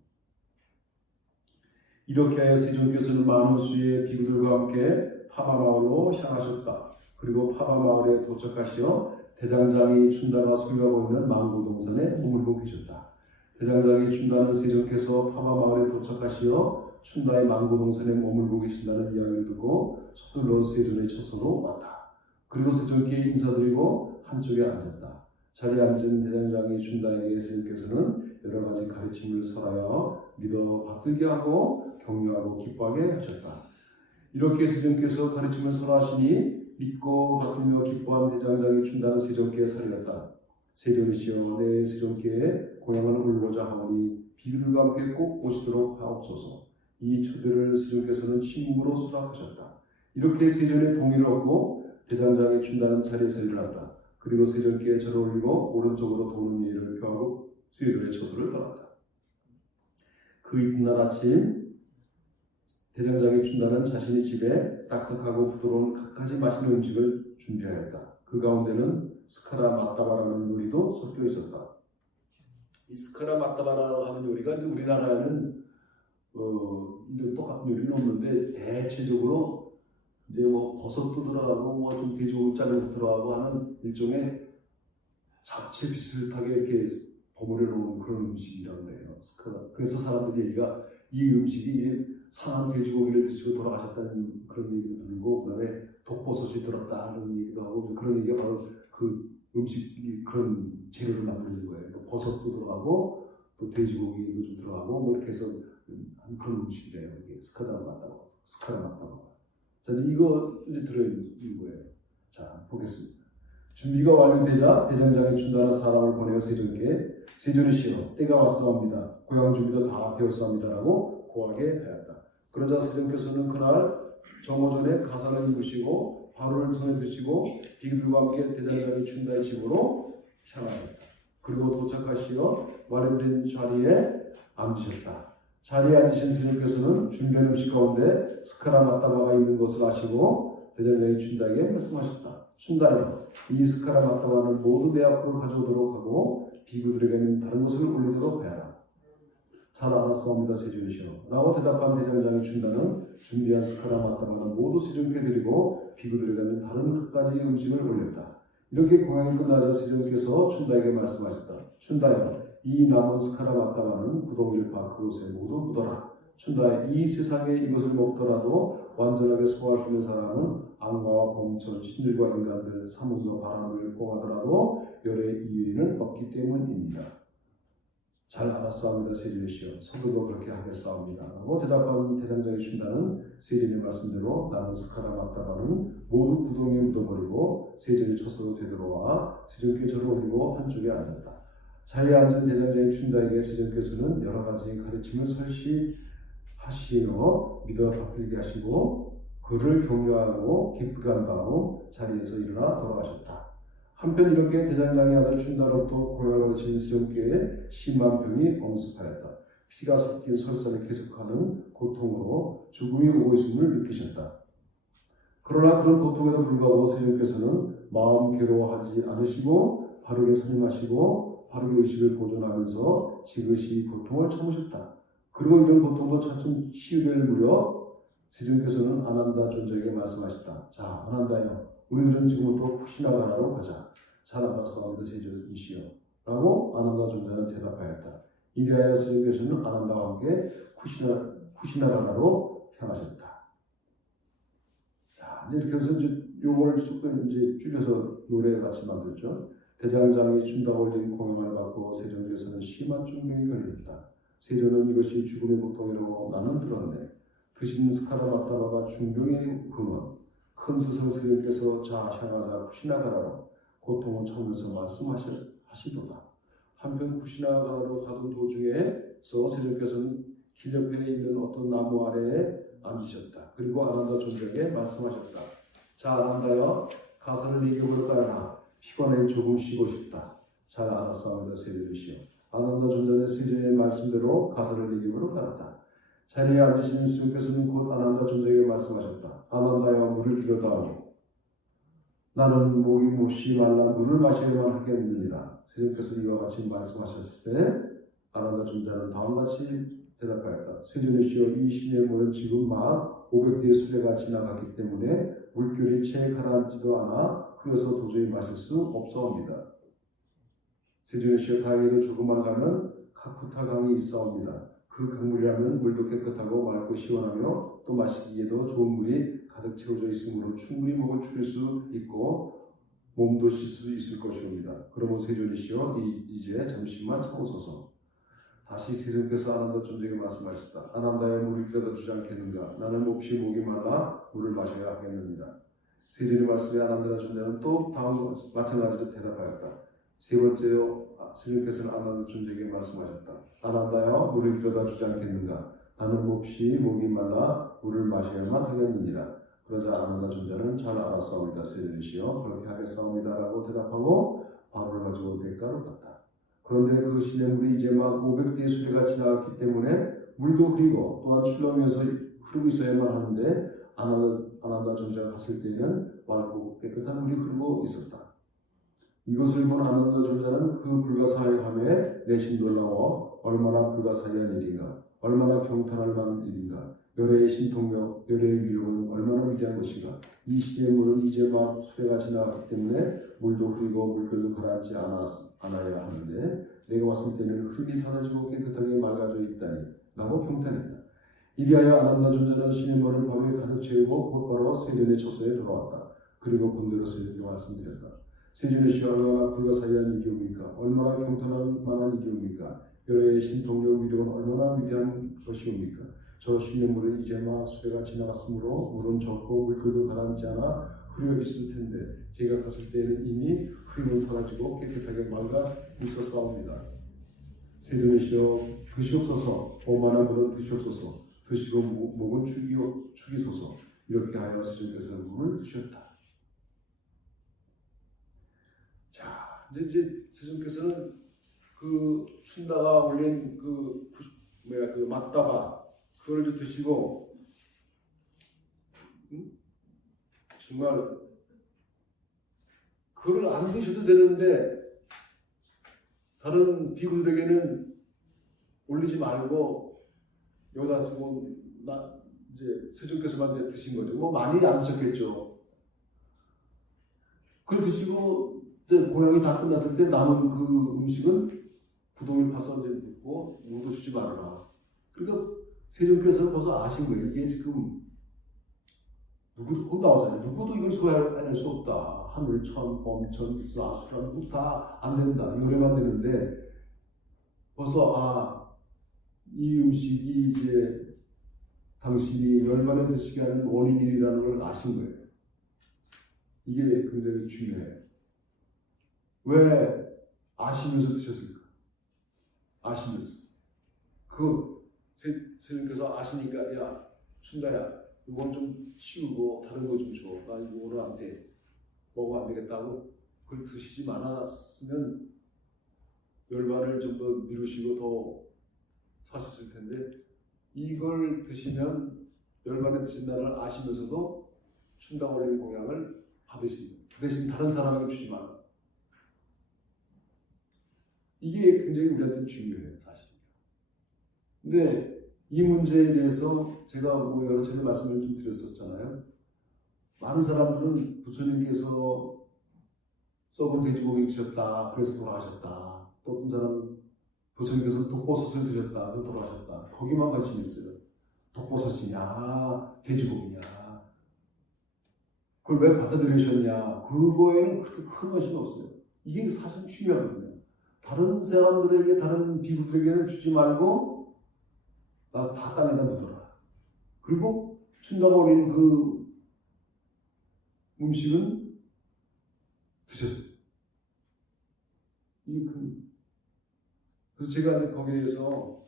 이렇게 세존께서는 많은 수의 비구들과 함께 파마마을로 향하셨다. 그리고 파마마을에 도착하시어 대장장이 춘다가 소유하고 있는 망고동산에 머물고 계셨다. 대장장이 춘다는 세존께서 파마마을에 도착하시어 춘다의 망고동산에 머물고 계신다는 이야기를 듣고 서둘러 세존의 처소로 왔다. 그리고 세존께 인사드리고 한쪽에 앉았다. 자리에 앉은 대장장이 춘다에게 세존께서는 여러 가지 가르침을 설하여 믿어 받들게 하고 격려하고 기뻐하게 하셨다. 이렇게 세존께서 가르침을 설하시니 믿고 받들며 기뻐한 대장장이 춘다는 세존께 살렸다. 세존이시여 내 세존께 고향을 울고자 하오니 비글과 함께 꼭 오시도록 하옵소서. 이 초대를 세존께서는 침묵으로 수락하셨다. 이렇게 세존의 동의를 얻고 대장장이 춘다는 자리에서 일어났다. 그리고 세존께 절을 올리고 오른쪽으로 도는 예를 표하고 세존의 처소를 떠났다. 그 이튿날 아침 대장장이 춘다는 자신의 집에 딱딱하고 부드러운 갖가지 맛있는 음식을 준비하였다. 그 가운데는 스카라 마따바라는 요리도 섞여 있었다. 이 스카라 마따바라고 하는 요리가 이제 우리나라에는 똑같은 요리는 없는데 대체적으로 이제 버섯도 들어가고 좀 돼지고기 자른 것도 들어가고 하는 일종의 잡채 비슷하게 이렇게 버무려 놓은 그런 음식이라고 해요. 스카라. 그래서 사람들이 얘기가 이 음식이 이제 상한 돼지고기를 드시고 돌아가셨다는 그런 얘기도 들고 그다음에 독버섯이 들었다 하는 얘기도 하고 그런 얘기가 바로 그 음식 그런 재료를 만드는 거예요. 버섯도 들어가고 또 돼지고기도 좀 들어가고 이렇게 해서 그런 음식이래요. 이게 스카라 맞다고. 자, 이거 이제 들어있는 거예요. 자, 보겠습니다. 준비가 완료되자 대장장이 춘다는 사람을 보내어 세존께 세존이시여 때가 왔사옵니다. 고향 준비도 다 되었사옵니다라고 고하게 하였다. 그러자 세존께서는 그날 정오전에 가사를 입으시고 바로를 손에 드시고 비구들과 함께 대장장이 춘다의 집으로 향하셨다. 그리고 도착하시어 마련된 자리에 앉으셨다. 자리에 앉으신 스님께서는 준비한 음식 가운데 스카라 마따바가 있는 것을 아시고 대장장이 춘다에게 말씀하셨다. 춘다여, 이 스카라 마따바는 모두 내 앞으로 가져오도록 하고 비구들에게는 다른 것을 올리도록 하여라. 잘 알았사옵니다, 세존이시여. 라고 대답한 대장장이 춘다는 준비한 스카라 마따바는 모두 세존께 드리고 비구들에게는 다른 갖가지 음식을 올렸다. 이렇게 공양이 끝나자 세존께서 춘다에게 말씀하셨다. 춘다여, 이 남은 스카라마타바는 구덩이를 그곳에 모두 묻어라. 춘다. 이 세상에 이것을 먹더라도 완전하게 소화할 수 있는 사람은 악마와 범천, 신들과 인간들, 사문과 바람을 포함하더라도 열의 이유는 없기 때문입니다. 잘 알았사옵니다. 세존이시여. 성도도 그렇게 하겠사옵니다. 라고 대답한 대장장이 춘다는 세존의 말씀대로 남은 스카라마타바는 모두 구덩이에 묻어버리고 세존이 초서로 되돌아와 세존께서를 올리고 한쪽에 앉았다. 자리에 앉은 대장장이 춘다에게 세존께서는 여러 가지 가르침을 설시하시어 믿어 받들게 하시고 그를 격려하고 기쁘게 한 다음 자리에서 일어나 돌아가셨다. 한편 이렇게 대장장의 아들 춘다로부터 고향을 얻으신 세존께에 심한 병이 엄습하였다. 피가 섞인 설사를 계속하는 고통으로 죽음이 오고 있음을 느끼셨다. 그러나 그런 고통에도 불구하고 세존께서는 마음 괴로워하지 않으시고 바르게 설명하시고 바르게 의식을 보존하면서 지그시 고통을 참으셨다. 그리고 이런 고통도 차츰 치유될 무렵 세존께서는 아난다 존재에게 말씀하셨다. 자, 아난다여, 우리들은 지금부터 쿠시나가라로 가자. 잘 알았사옵니다. 세존이시여. 라고 아난다 존재는 대답하였다. 이리하여 세존께서는 아난다와 함께 쿠시나가라로 향하셨다. 자, 이제 이렇게 해서 요걸 조금 줄여서 노래 같이 만들죠. 대장장이 춘다가 올린 공양을 받고 세존께서는 심한 중병이 걸렸다. 세존은 이것이 죽음의 고통이라고 나는 들었네. 드신 스카라마타바가 중병의 근원, 큰 스승 세존께서 자 향하자 쿠시나가라로 고통을 참으면서 말씀하시도다. 한편 쿠시나가라로 가던 도중에서 세존께서는 길 옆에 있는 어떤 나무 아래에 앉으셨다. 그리고 아난다 존재에게 말씀하셨다. 자, 아난다여, 가사를 네 곁으로 깔아라. 피곤해 조금 쉬고 싶다. 잘 알았사옵니다. 세존이시여. 아난다 존재는 세존의 말씀대로 가사를 네 곁으로 깔았다. 자리에 앉으신 세존께서는 곧 아난다 존재에게 말씀하셨다. 아난다여, 물을 기르다오. 나는 목이 몹시 말라 물을 마셔야만 하겠느니라. 세존께서 이와 같이 말씀하셨을 때 아난다 존재는 다음과 같이 대답하였다. 세존이시여, 이 신의 물은 지금 막 500대의 수레가 지나갔기 때문에 물결이 채 가라앉지도 않아 흘러서 도저히 마실 수 없사옵니다. 세존이시여, 다행히도 조금만 가면 카쿠타 강이 있사옵니다. 그 강물이라면 물도 깨끗하고 맑고 시원하며 또 마시기에도 좋은 물이 가득 채워져 있으므로 충분히 목을 축일 수 있고 몸도 쉴 수 있을 것이옵니다. 그러므로 세존이시여, 이제 잠시만 참으소서. 다시 세존께서 아난다 존재에게 말씀하셨다. 아난다의 물을 길어다 주지 않겠는가? 나는 몹시 목이 말라 물을 마셔야 하겠느니라. 세존의 말씀에 아난다 존재는 또 다음과 마찬가지로 대답하였다. 세 번째로 세존께서는 아난다 존재에게 말씀하셨다. 아난다여, 물을 길어다 주지 않겠는가? 나는 몹시 목이 말라 물을 마셔야만 하겠느니라. 그러자 아난다 존재는 잘 알았사옵니다. 세존이시여, 그렇게 하겠사옵니다. 라고 대답하고 바로를 가지고 대가로 갔다. 그런데 그 신의 물이 이제 막 500대의 수레가 지나갔기 때문에 물도 흐리고 또한 출렁이면서 흐르고 있어야만 하는데 아난다 존재가 갔을 때에는 맑고 깨끗한 물이 흐르고 있었다. 이것을 본 아난다 존재는 그 불가사의함에 내심 놀라워 얼마나 불가사의한 일인가, 얼마나 경탄할 만한 일인가, 열애의 신통력, 열애의 위력은 얼마나 위대한 것인가. 이 신의 물은 이제 막 수레가 지나갔기 때문에 물도 흐리고 물결도 가라앉지 않아야 하는데 내가 왔을 때는 흙이 사라지고 깨끗하게 맑아져 있다니 라고 평탄했다. 이리하여 아난다 존재는 신의 물을 밤에 가득 채우고 곧바로 세존의 처소에 돌아왔다. 그리고 본대로 세존에게 말씀드렸다. 세존이시여, 얼마나 불가사의한 일이옵니까? 얼마나 경탄할 만한 일이옵니까? 열애의 신통력 위력은 얼마나 위대한 것이옵니까? 저 신의 물은 이제 막 수레가 지나갔으므로 물은 적고 물결도 가라앉지 않아 흐려 있을 텐데 제가 갔을 때에는 이미 흐림은 사라지고 깨끗하게 맑아 있었사옵니다. 세존이시여, 드시옵소서. 오만한 물은 드시옵소서. 드시고 목은 축이소서. 이렇게 하여 세존께서는 물을 드셨다. 자, 이제 세존께서는 그 춘다가 올린 그 맞다바 그걸 좀 드시고 정말 그걸 안 드셔도 되는데 다른 비구들에게는 올리지 말고 여기다 두고 이제 세존께서만 이제 드신 거죠. 뭐 많이 안 드셨겠죠. 그걸 드시고 고양이 다 끝났을 때 남은 그 음식은 구덩이를 파서 이제 묻고 누구도 주지 말아라. 그러니까 세종께서는 벌써 아신 거예요. 이게 지금 누구도 거기 나오잖아요. 누구도 이걸 소화해낼 수 없다. 하늘, 천, 범천, 무슨 아수라 누구도 다 안 된다. 요래만 되는데 벌써 이 음식이 이제 당신이 열반에 드시게 하는 원인이라는 걸 아신 거예요. 이게 굉장히 중요해요. 왜 아시면서 드셨을까? 아시면서. 세님께서 아시니까, 야, 춘다야, 이건 좀 치우고 다른 거 좀 줘. 나 이거 오늘 안 돼. 먹으면 안 되겠다고. 그걸 드시지 말았으면 열반을 좀 더 미루시고 더 사셨을 텐데, 이걸 드시면 열반에 드신다는 걸 아시면서도 춘다 올린 공양을 받으시고, 그 대신 다른 사람에게 주지 마라. 이게 굉장히 우리한테 중요해요, 사실. 근데 이 문제에 대해서 제가 뭐 여러 차례 말씀을 좀 드렸었잖아요. 많은 사람들은 부처님께서 썩은 돼지고기를 드셨다, 그래서 돌아가셨다. 또 어떤 사람은 부처님께서 독버섯을 드셨다, 그래서 돌아가셨다. 거기만 관심이 있어요. 독버섯이냐, 돼지고기냐. 그걸 왜 받아들이셨냐. 그거에는 그렇게 큰 관심이 없어요. 이게 사실 중요하거든요. 다른 사람들에게, 다른 비구들에게는 주지 말고 나 다 땅에다 묻어라. 그리고 춘다가 올린 그 음식은 드셨어요. 그래서 제가 이제 거기에 대해서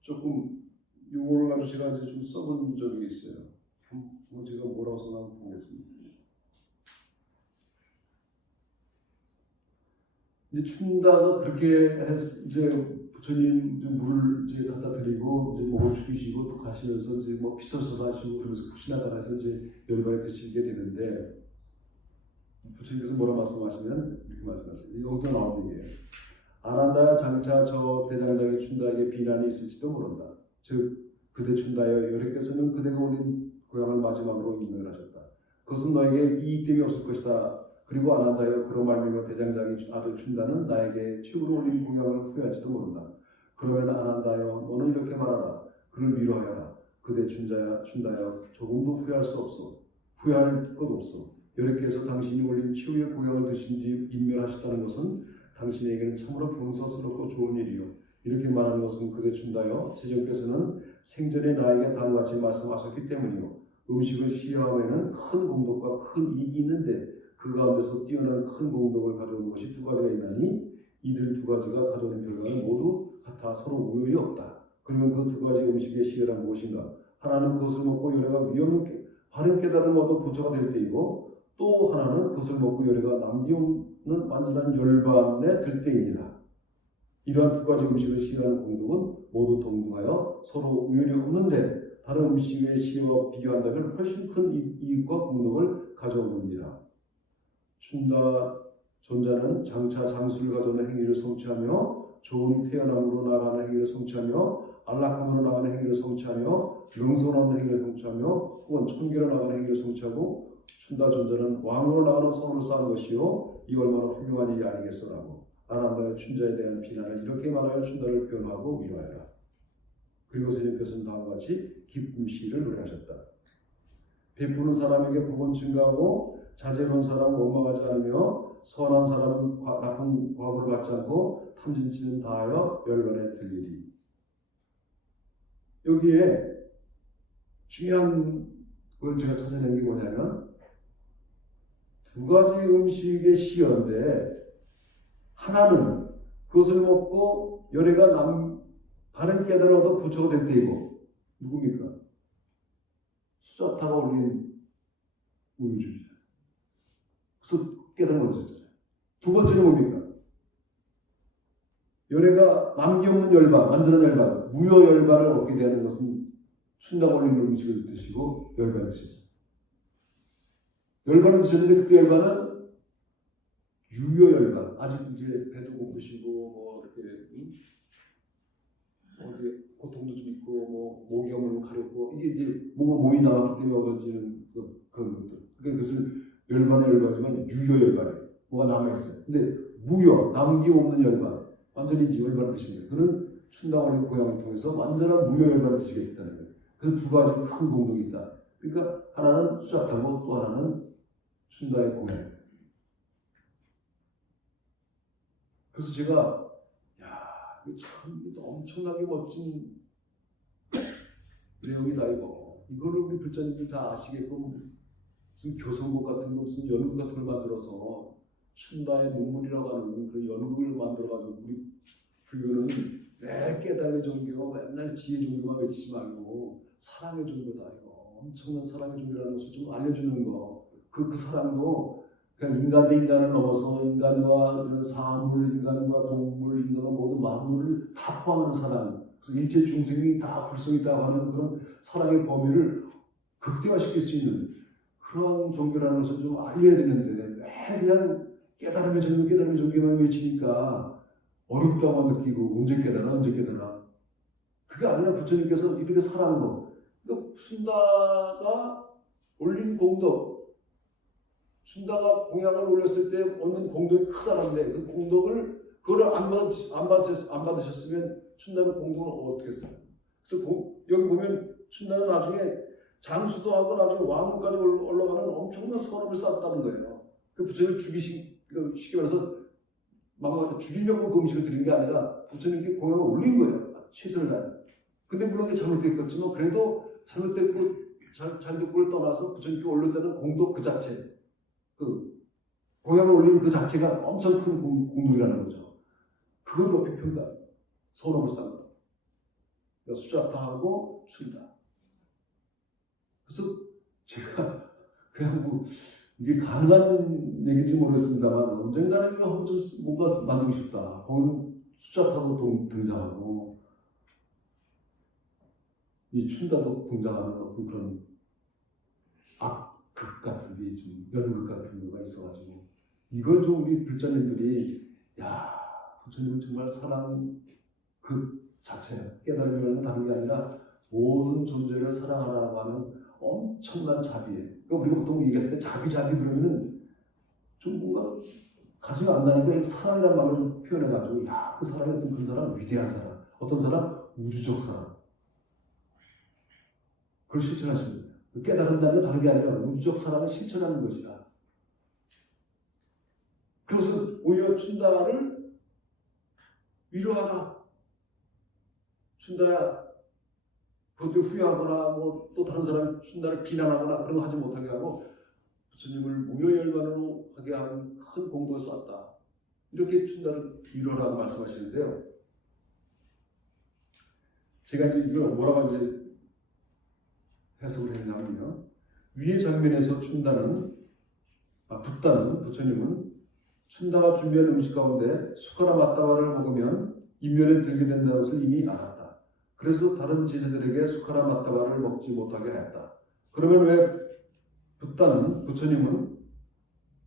조금 요거를 가지고 제가 이제 좀 써본 적이 있어요. 뭐 제가 뭐라고 써나 보겠습니다. 이제 춘다가 그렇게 이제 부처님 이제 물을 이제 갖다 드리고 이제 목을 죽이시고 또 가시면서 이제 뭐 피서서 하시고 그러면서 푸시나가라서 이제 열반에 드시게 되는데 부처님께서 뭐라 말씀하시면 이렇게 말씀하세요. 여기도 나오는 얘기예요. 아난다야 장차 저 대장장이 춘다에게 비난이 있을지도 모른다. 즉 그대 춘다여 여래께서는 그대가 올린 고향을 마지막으로 임명을 하셨다. 그것은 너에게 이익됨이 없을 것이다. 그리고 아난다여 그로 말미암아 대장장이 아들 춘다는 나에게 최후로 올린 고향을 후회할지도 모른다. 그러면 아난다여 너는 이렇게 말하라. 그를 위로하여라. 그대 춘다여 조금도 후회할 수 없어. 후회할 것 없어. 여래께서 당신이 올린 최후의 고향을 드신 뒤 인멸하셨다는 것은 당신에게는 참으로 경사스럽고 좋은 일이요. 이렇게 말하는 것은 그대 춘다여 세종께서는 생전에 나에게 다음과 같이 말씀하셨기 때문이요. 음식을 시여함에는 큰 공덕과 큰 이익이 있는데 그 가운데서 뛰어난 큰 공덕을 가져오는 것이 두 가지가 있나니 이들 두 가지가 가져오는 결과는 모두 같아 서로 우열이 없다. 그러면 그 두 가지 음식의 시여란 무엇인가? 하나는 그것을 먹고 요래가 위험한 바른 깨달음을 얻어 부처가 될 때이고 또 하나는 그것을 먹고 요래가 남기없는 완전한 열반에 들 때이니라. 이러한 두 가지 음식을 시여하는 공덕은 모두 동등하여 서로 우열이 없는데 다른 음식의 시여와 비교한다면 훨씬 큰 이익과 공덕을 가져오느니라. 춘다 존자는 장차 장수를 가져오는 행위를 성취하며 좋은 태어남으로 나가는 행위를 성취하며 안락함으로 나가는 행위를 성취하며 명성하는 행위를 성취하며 혹은 천계로 나가는 행위를 성취하고 춘다 존자는 왕으로 나가는 성을 쌓은 것이요 이 얼마나 훌륭한 일이 아니겠어라고 아난다의 춘자에 대한 비난을 이렇게 말하여 춘다를 변호하고 위로하여라. 그리고 세종께서는 다음과 같이 기쁨 시를 노래하셨다. 베푸는 사람에게 복은 증가하고 자제로운 사람은 원망하지 않으며 선한 사람은 나쁜 과보를 받지 않고 탐진치는 다하여 열반에 들리리. 여기에 중요한 걸 제가 찾아낸 게 뭐냐면 두 가지 음식의 시여인데 하나는 그것을 먹고 열애가 바른 깨달음을 얻어 부처가 될 때이고 누굽니까? 수자타가 올린 우유주입니다. 그래서 깨달음을 얻으셨잖아요. 두 번째는 뭡니까? 열애가 남기 없는 열반, 완전한 열반, 무효 열반을 얻게 되는 것은 춘다가 올린 음식을 드시고 열반을 드셨죠. 열반을 드셨는데 그때 열반은 유효열반, 아직 이제 배도 고프시고 뭐 이렇게 어디 고통도 좀 있고 뭐 모기가 가렵고 이게 이제 뭔가 몸이 나왔기 때문에 얻어지는 그런 것들. 그러니까 그것을 열반의 열반이지만 유효열반이에요. 뭐가 남아있어요. 근데 무효, 남기 없는 열반, 완전히 이제 열반을 드시는 거예요. 그는 춘당원의 고향을 통해서 완전한 무효열반을 드시게 됐다는 거예요. 그래서 두 가지 큰 공동이 있다. 그러니까 하나는 수자타고 또 하나는 춘다의 고향. 그래서 제가 이거 참 엄청나게 멋진 내용이다 이거. 이거를 우리 불자님들 다 아시게끔 무슨 교성곡 같은 거 무슨 연극 같은 걸 만들어서 춘다의 눈물이라고 하는 그런 연극을 만들어가지고 우리 불교는 매일 깨달음의 종교 맨날 지혜 종교만 외치지 말고 사랑의 종교다 이거. 엄청난 사랑의 종교라는 것을 좀 알려주는 거. 그 사랑도 그냥 인간 대 인간을 넘어서 인간과 이런 사물, 인간과 동물, 인간과 모든 만물을 다 포함하는 사랑. 그래서 일체 중생이 다 불성이 있다고 하는 그런 사랑의 범위를 극대화시킬 수 있는 그런 종교라는 것을 좀 알려야 되는데 왜 그냥 깨달음의 종교만 외치니까 어렵다고 느끼고 언제 깨달아. 그게 아니라 부처님께서 이렇게 사랑으로 그러니까 춘다가 올린 공덕 춘다가 공양을 올렸을 때 얻는 공덕이 크다는데 그 공덕을 그걸 안 받으셨으면 춘다는 공덕을 어떻게 했어요? 그래서 여기 보면 춘다는 나중에 장수도 하고 나중에 왕궁까지 올라가는 엄청난 선업을 쌓았다는 거예요. 그 부처님을 쉽게 말해서 막한테 죽이려고 그 음식을 드린 게 아니라 부처님께 공양을 올린 거예요. 최선을 다해. 근데 물론 이게 잘못됐겠지만 그래도 잘못됐고를 떠나서 부처님께 올렸다는 공덕 그 자체 그 공양을 올리는 그 자체가 엄청 큰 공덕이라는 거죠. 그걸 높이 평가, 선업을 쌓는다. 그러니까 수자타하고 춘다. 그래서 제가 그냥 뭐 이게 가능한 얘기인지 모르겠습니다만 언젠가는 이거 한번 좀 뭔가 만들고 싶다. 거기는 수자타도 등장하고 이 춘다도 등장하는 어떤 그런 극 같은 게 좀 연극 같은 거가 있어가지고 이걸 좀 우리 불자님들이 부처님은 정말 사랑 그 자체예요. 깨달음이라는 건 다른 게 아니라 모든 존재를 사랑하라고 하는 엄청난 자비예요. 그러니까 우리가 보통 얘기했을 때 자비 그러면은 좀 뭔가 가슴이 안 나니까 사랑이라는 말로 좀 표현해가지고 그 사랑이 어떤 그런 사람 위대한 사랑, 어떤 사람 우주적 사랑 그걸 실천하십니다. 깨달은다는 게 다른 게 아니라 우주적 사랑을 실천하는 것이다. 그래서 오히려 춘다를 위로하라. 춘다야, 그것도 후회하거나 뭐 또 다른 사람이 춘다를 비난하거나 그런 거 하지 못하게 하고 부처님을 무효열반으로 하게 하는 큰 공덕을 쌓았다. 이렇게 춘다를 위로라고 말씀하시는데요. 제가 이제 이걸 뭐라고 이제 해석을 했냐면요. 위의 장면에서 붓다는 부처님은 춘다가 준비한 음식 가운데 숟가락 맞다바를 먹으면 인면에 들게 된다는 것을 이미 알았다. 그래서 다른 제자들에게 숟가락 맞다바를 먹지 못하게 하였다. 그러면 왜 붓다는 부처님은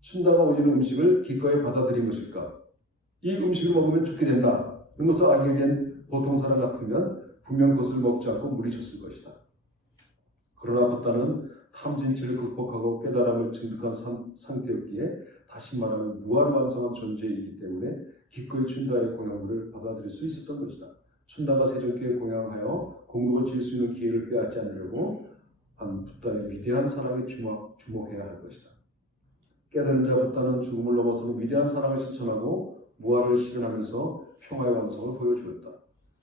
춘다가 올리는 음식을 기꺼이 받아들인 것일까? 이 음식을 먹으면 죽게 된다. 이런 것을 알게 된 보통 사람 같으면 분명 그것을 먹지 않고 물리쳤을 것이다. 그러나 붓다는 탐진치를 극복하고 깨달음을 증득한 상태였기에 다시 말하면 무아를 완성한 존재이기 때문에 기꺼이 춘다의 공양물을 받아들일 수 있었던 것이다. 춘다가 세종교에 공양하여 공덕을 지을 수 있는 기회를 빼앗지 않으려고 한 붓다의 위대한 사랑에 주목해야 할 것이다. 깨달은 자 붓다는 죽음을 넘어서는 위대한 사랑을 실천하고 무아를 실현하면서 평화의 완성을 보여주었다.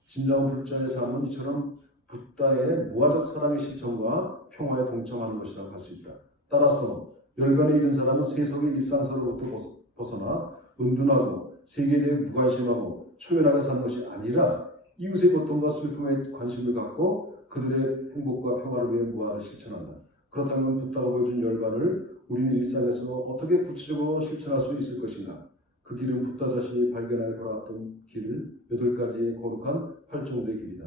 진정한 불자의 삶은 이처럼 붓다의 무아적 사랑의 실천과 평화에 동참하는 것이라고 할 수 있다. 따라서 열반에 이른 사람은 세속의 일상사로부터 벗어나 은둔하고 세계에 대해 무관심하고 초연하게 사는 것이 아니라 이웃의 고통과 슬픔에 관심을 갖고 그들의 행복과 평화를 위해 무아를 실천한다. 그렇다면 붓다가 보여준 열반을 우리는 일상에서 어떻게 구체적으로 실천할 수 있을 것인가? 그 길은 붓다 자신이 발견하여 걸어왔던 길을 8가지의 거룩한 8종도의 길이다.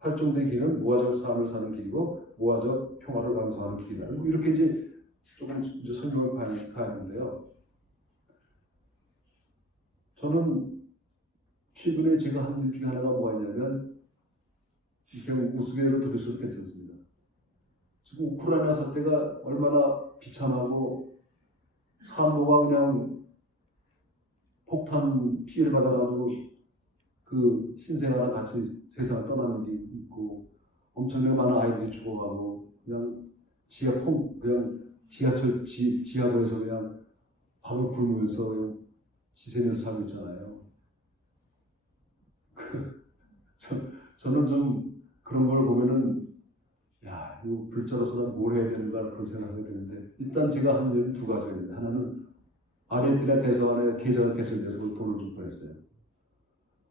8종도의 길은 무아적 삶을 사는 길이고 무아적 평화를 완성하는 길이다. 이렇게 이제 조금 이제 설명을 가야 하는데요. 저는 최근에 제가 한 일 중에 하나가 뭐가 있냐면 이렇게 우스갯소리로 들으셔도 괜찮습니다. 지금 우크라이나 사태가 얼마나 비참하고 산모가 그냥 폭탄 피해를 받아가지고 그 신생아랑 같이 세상을 떠나는 게 있고 엄청나게 많은 아이들이 죽어가고 그냥 그냥 지하철 지하로에서 그냥 밥을 굶으면서 그냥 지새면서 살고 있잖아요. 저는 좀 그런 걸 보면은 야 이거 불자로서 뭘 해야 되는가 그런 생각하게 되는데 일단 제가 한 일은 두 가지입니다. 하나는 아르헨티나 대사관에 계좌가 개설돼서 돈을 좀 보냈어요.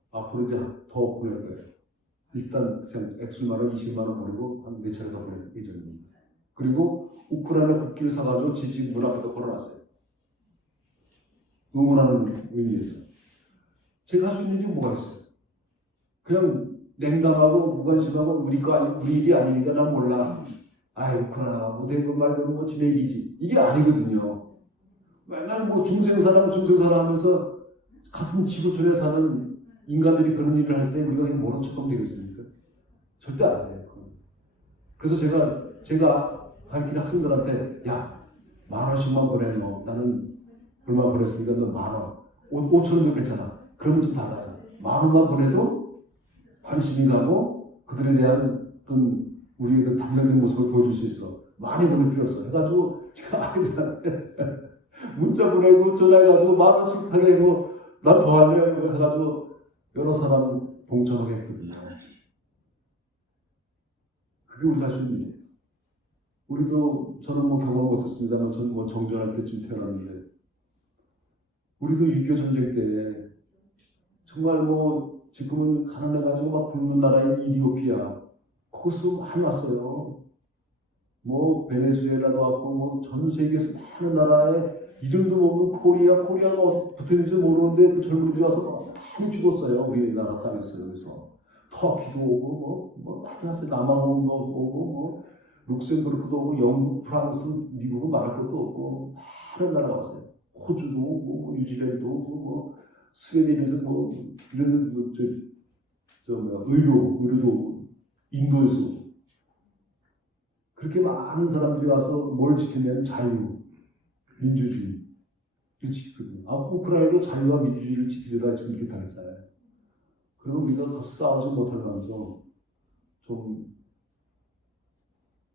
앞으로 이제 더 보낼 거예요. 일단 그냥 액수만 원, 20만 원 보내고 한 몇 차례 더 보낼 예정입니다. 그리고 우크라이나 국기를 사가지고 제 집 문 앞에다 걸어놨어요. 응원하는 의미에서. 제가 할 수 있는 게 뭐가 있어요? 그냥 냉담하고 무관심하고 우리 일이 아니니까 난 몰라. 아이 우크라이나 뭐 내그 말고는 뭐 지네 일이지. 이게 아니거든요. 맨날 뭐 중생사람 하면서 같은 지구촌에 사는 인간들이 그런 일을 할 때 우리가 모른 척하면 되겠습니까? 절대 안 돼요. 그래서 제가 가르치는 학생들한테 야 10,000원씩만 보내 너. 나는 얼마 보냈으니까 너 10,000원. 5,000원도 괜찮아. 그러면 좀 달라져. 10,000원만 보내도 관심이 가고 그들에 대한 어떤 우리의 그 단련된 모습을 보여줄 수 있어. 많이 보낼 필요 없어. 해가지고 제가 아이들한테 문자 보내고 전화해가지고 10,000원씩 하려고 난 더 할래 해가지고 여러 사람 동참하게 했거든요. 그게 우리가 할 수 있는 일이에요. 우리도 저는 뭐 경험 못했습니다만 저는 뭐 정전할 때쯤 태어났는데 우리도 6.25 전쟁 때 정말 뭐 지금은 가난해가지고 막 굶는 나라인 이디오피아 거기서 많이 왔어요. 뭐 베네수엘라도 왔고 뭐 전 세계에서 많은 나라에 이름도 모르는 코리아가 어디 붙어있는지 모르는데 그 젊은이들이 와서 많이 죽었어요. 우리나라 땅에서 여기서 터키도 오고 뭐 많이 왔어요. 남아공도 오고 뭐 룩셈부르크도 오고 영국, 프랑스, 미국은 말할 것도 없고 많은 나라가 왔어요. 호주도 오고 뭐 뉴질랜드도 오고 뭐 스웨덴에서 뭐 이런 의료도 오고 인도에서 오고 그렇게 많은 사람들이 와서 뭘 지켰냐면 자유, 민주주의를 지키거든요. 우크라이나도 자유와 민주주의를 지키려다 지금 이렇게 당했잖아요. 그러면 우리가 가서 싸우지 못하면서 좀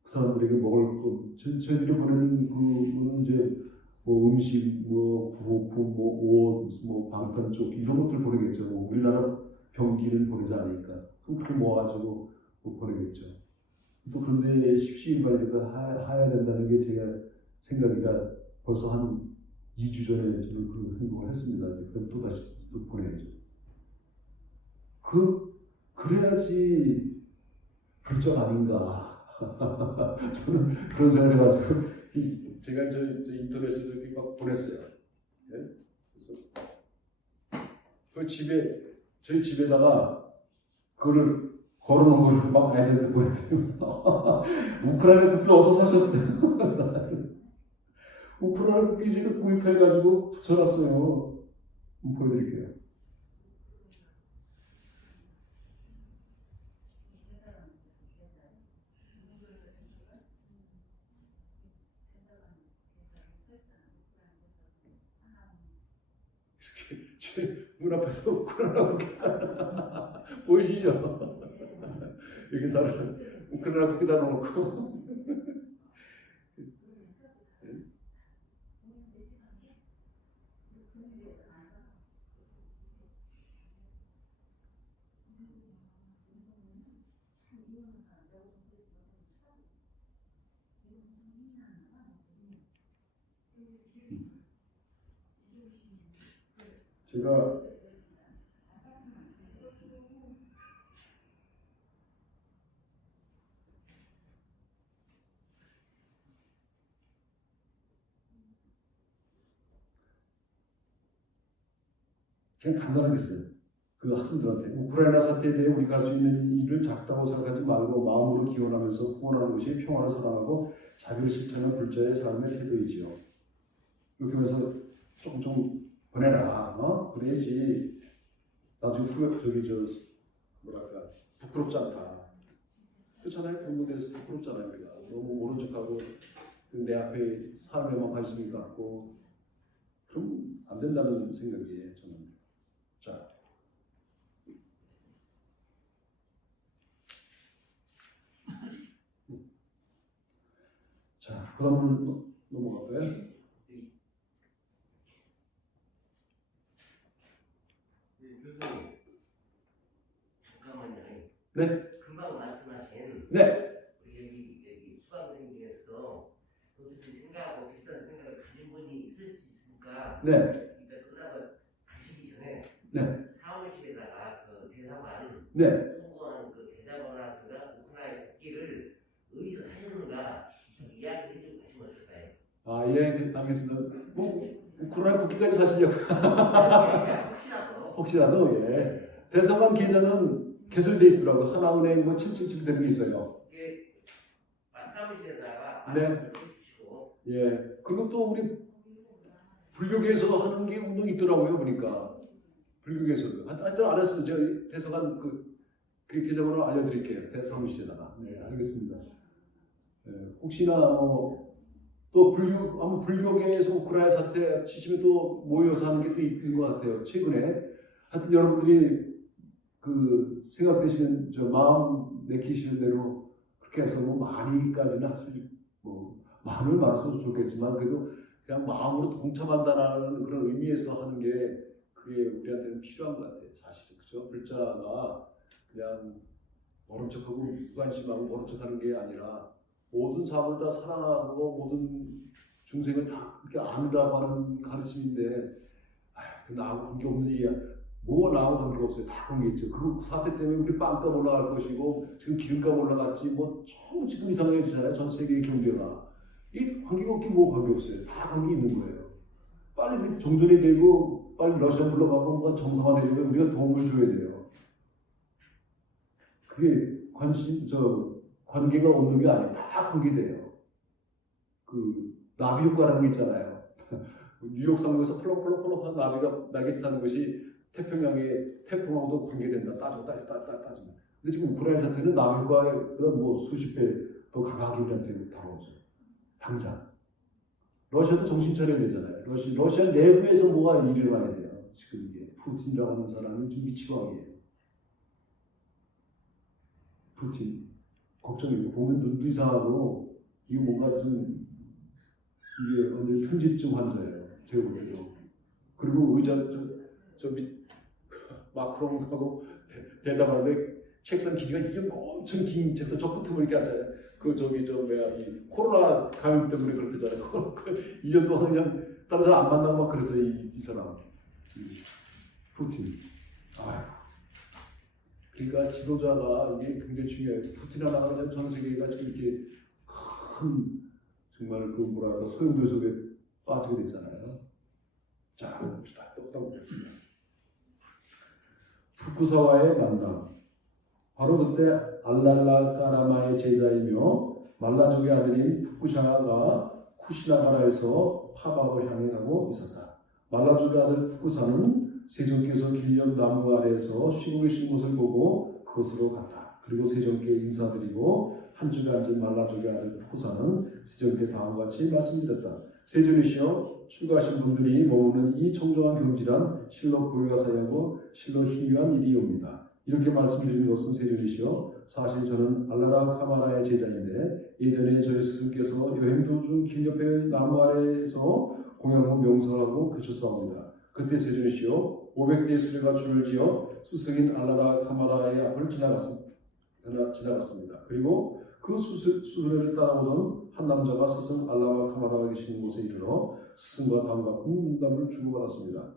그 사람들에게 먹을 거, 저희들이 보내는 그거는 이제 뭐 음식, 뭐 구호품, 뭐 옷, 뭐 방탄조끼 이런 것들 보내겠죠. 뭐 우리나라 병기는 보내지 않으니까 그렇게 모아가지고 뭐 보내겠죠. 또 그런데 십시일반이니까 해야 된다는 게 제가 생각이라 벌써 한 2주 전에 저는 그 행동을 했습니다. 그럼 또 다시 또 보내야죠. 그래야지 불적 아닌가. 저는 그런 생각을 해가지고 제가 저 인터넷에서 이렇게 막 보냈어요. 네? 그래서 저희 집에다가 그거를 걸어놓은 걸 막 애들한테 보냈더니 우크라이나 국기를 어디서 사셨어요? 우크라이나 국기 지금 구입해가지고 붙여놨어요. 한번 보여드릴게요. 문 앞에서 우크라이나 국기 보이시죠? 여기 다 우크라이나 국기 다 놓고 제가 그냥 간단하게 했어요. 그 학생들한테 우크라이나 사태에 대해 우리가 할 수 있는 일을 작다고 생각하지 말고 마음으로 기원하면서 후원하는 것이 평화를 사랑하고 자비를 실천하는 불자의 삶의 태도이지요. 이렇게 하면서 조금 보내라. 그래야지 나중에 후회 뭐랄까 부끄럽지 않다. 그렇잖아요. 그런 거에 대해서 부끄럽잖아요. 우리가 너무 모른 척하고 내 앞에 삶에만 관심이 갖고 그럼 안 된다는 생각이에요. 저는. 자, 그러면 넘어갈까요? 교수님, 잠깐만요. 네. 금방 말씀하신 네. 우리 여기 수강생 중에서 도둑이 생각하고 비슷한 생각을 가진 분이 있을 수 있으니까 네. 일단 그러다가 가시기 전에 네. 사무실에다가 그 대사관 네. 통보하는 그 대사관이라든가 오크라인 국기를 어디서 사셨는가 이야기 해주고 가시면 어떨까요? 아, 예, 알겠습니다. 우크라이나 국기까지 사시려고. 혹시라도, 예. 대사관 계좌는 개설돼 있더라고요. 하나은행 777 되는 게 있어요. 이게 사무실에다가 네. 해주시고 예. 그리고 또 우리 불교계에서도 하는 게 운동이 있더라고요, 보니까. 불교계에서도. 하여튼 알았으면 저희 대사관 그 계좌번호 알려드릴게요. 대사무실에다가. 네, 알겠습니다. 예, 혹시나 또 불교계에서 우크라이나 사태 치시면 또 모여서 하는 게 또 있는 것 같아요. 최근에 하여튼 여러분들이 그 생각되시는 마음 내키시는 대로 그렇게 해서 많이까지는 하실 마음을 많아서 좋겠지만 그래도 그냥 마음으로 동참한다라는 그런 의미에서 하는 게 그게 우리한테는 필요한 것 같아요. 사실은 그렇죠. 불자가 그냥 모른 척하고 무관심하고 모른 척하는 게 아니라 모든 사람을 다 사랑하고 모든 중생을 다 이렇게 안으라고 하는 가르침인데 나하고 관계없는 일이야. 뭐가 나하고 관계가 없어요. 다 관계 있죠. 그 사태 때문에 우리 빵값 올라갈 것이고 지금 기름값 올라갔지 전부 지금 이상해지잖아요. 전 세계의 경제가. 이 관계가 없긴 뭐 관계 없어요. 다 관계 있는 거예요. 빨리 그 정전이 되고 빨리 러시아 물러가고 뭔가 정상화되려면 우리가 도움을 줘야 돼요. 그게 관계가 없는 게 아니에요. 다 관계돼요. 그 나비 효과라는 게 있잖아요. 뉴욕 상공에서 펄럭펄럭펄럭한 나비가 날개 타는 것이 태평양의 태풍하고도 관계된다. 따지면. 근데 지금 우크라이나 사태는 나비 효과가 수십 배 더 강하게 우리한테 다가오죠. 당장. 러시아도 정신 차려야 되잖아요. 러시아 내부에서 뭐가 일어나야 돼요. 지금 이게 푸틴이라고 하는 사람이 좀 미치광이에요. 푸틴. 걱정이고 보면 눈도 이상하고 이게 뭔가 좀 이게 완전 편집증 환자예요. 제가 보기에도. 그리고 의자 마크롱하고 대답하는데 책상 길이가 이게 엄청 긴 책상 저 끝에 이렇게 앉아요. 이 코로나 감염 때문에 그렇대잖아요. 1년 동안 그냥 다른 사람 안 만나고 막 그랬어요. 이 사람. 푸틴. 그러니까 지도자가 이게 굉장히 중요해요. 푸틴 하나가 전 세계가 지금 이렇게 큰 정말 소용돌이 속에 빠지게 됐잖아요. 자, 봅시다. 또 보겠습니다. 후쿠사와의 만남. 바로 그때 알랄라 까라마의 제자이며 말라족의 아들인 푸쿠샤가 쿠시나가라에서 파바를 향해 가고 있었다. 말라족의 아들 푸쿠사는 세종께서 길년 나무 아래에서 쉬고 계신 모습을 보고 그곳으로 갔다. 그리고 세종께 인사드리고 한쪽에 앉은 말라족의 아들 푸쿠사는 세종께 다음과 같이 말씀드렸다. 세존이시여, 출가하신 분들이 머무는 이 청정한 경지란 실로 불가사의하고 실로 희귀한 일이옵니다. 이렇게 말씀드리는 것은 세존이시여, 사실 저는 알라라 카마라의 제자인데 예전에 저희 스승께서 여행 도중 길 옆에 나무 아래에서 공양후 명상하고 계셨사옵니다. 그때 세존이시여, 500대의 수레가 줄을 지어 스승인 알라라 카마라의 앞을 지나갔습니다. 그리고 그 수레를 따라오던 한 남자가 스승 알라라 카마라가 계시는 곳에 이르러 스승과 다음과 같은 문답을 주고받았습니다.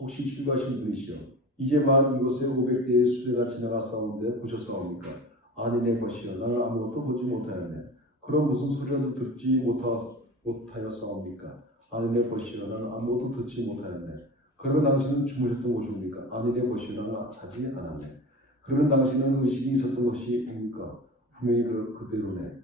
혹시 출가하신 분이시여, 이제 막 이곳에 500대의 수레가 지나갔사온데 보셨사옵니까? 아니네 것이여, 나는 아무것도 보지 못하였네. 그럼 무슨 소리라도 듣지 못하였사옵니까? 아니네 것이여, 나는 아무것도 듣지 못하였네. 그러면 당신은 주무셨던 곳입니까? 아니네 것이여, 나는 자지 않았네. 그러면 당신은 의식이 있었던 것이 뭡니까? 분명히 그대로네.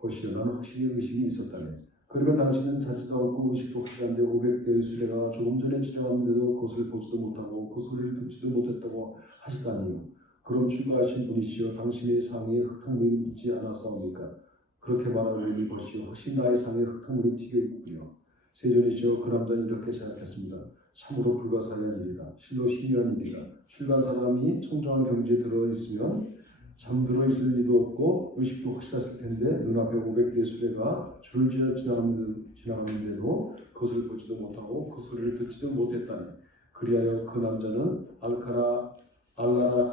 것이여, 나는 혹시 의식이 있었다네. 그러면 당신은 자지도 않고 의식도 확실한데 500대의 수레가 조금 전에 지나갔는데도 그것을 보지도 못하고 그 소리를 듣지도 못했다고 하시다니요. 그럼 출가하신 분이시여 당신의 상에 흙탕물이 묻지 않았사옵니까? 그렇게 말하는 것이요 혹시 나의 상에 흙탕물이 튀겨 있군요. 세존이시여 그 남자는 이렇게 생각했습니다. 참으로 불가사의한 일이다. 실로 희미한 일이다. 출가한 사람이 청정한 경지에 들어있으면 잠들어 있을 리도 없고 의식도 확실했을 텐데 눈앞에 500개의 수레가 줄을 지어 지나가는데도 그것을 보지도 못하고 그 소리를 듣지도 못했다니. 그리하여 그 남자는 알라라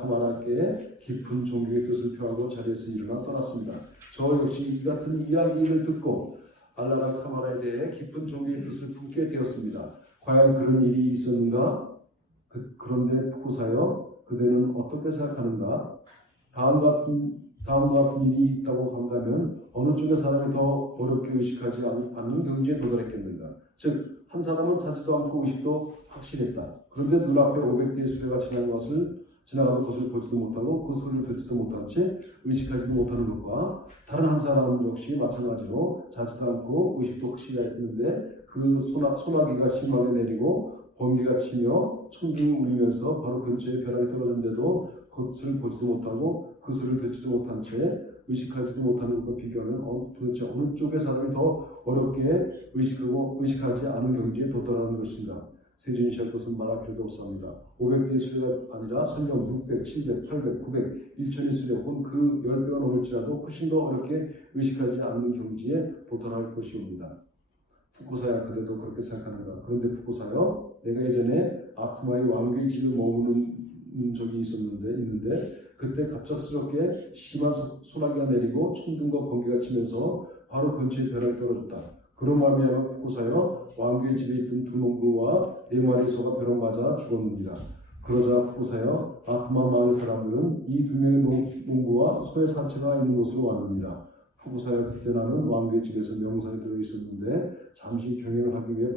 카마라께 깊은 존경의 뜻을 표하고 자리에서 일어나 떠났습니다. 저 역시 이 같은 이야기를 듣고 알라라 카마라에 대해 깊은 존경의 뜻을 품게 되었습니다. 과연 그런 일이 있었는가? 그런데 푸쿠사여 그대는 어떻게 생각하는가? 다음과 같은 일이 있다고 한다면 어느 쪽의 사람이 더 어렵게 의식하지 않는 경지에 도달했겠는가? 즉 한 사람은 자지도 않고 의식도 확실했다. 그런데 눈앞에 500개의 수레가 지나가는 것을 보지도 못하고 그 소리를 듣지도 못한 채 의식하지도 못하는 것과 다른 한 사람은 역시 마찬가지로 자지도 않고 의식도 확실했는데 그 소나기가 심하게 내리고 번개가 치며 천둥이 울리면서 바로 근처에 벼락이 떨어졌는데도 그것을 보지도 못하고 그 소리를 듣지도 못한 채 의식하지도 못하는 것과 비교하면 도대체 어느 쪽의 사람이 더 어렵게 의식하지 않은 경지에 도달하는 것인가? 세존이시여 그것은 말할 필요도 없습니다. 500개의 수레가 아니라 설령 600, 700, 800, 900, 1000의 수레 혹은 그 10배가 넘을지라도 훨씬 더 어렵게 의식하지 않는 경지에 도달할 것이옵니다. 푸쿠사야 그대도 그렇게 생각하는가? 그런데 푸쿠사여 내가 예전에 아트마의 왕귀의 집을 머무는 적이 있는데 그때 갑작스럽게 심한 소나기가 내리고 천둥과 번개가 치면서 바로 근처에 벼락이 떨어졌다. 그런 말미암아 푸쿠사여 왕귀의 집에 있던 두 농부와 4마리 소가 벼락 맞아 죽었느니라. 그러자 푸쿠사여 아트마 마을 사람들은 이 2명의 농부와 소의 산채가 있는 곳으로 왔느니라. 푸쿠사여 그때 나는 왕귀의 집에서 명사에 들어 있었는데 잠시 경영을 하기 위해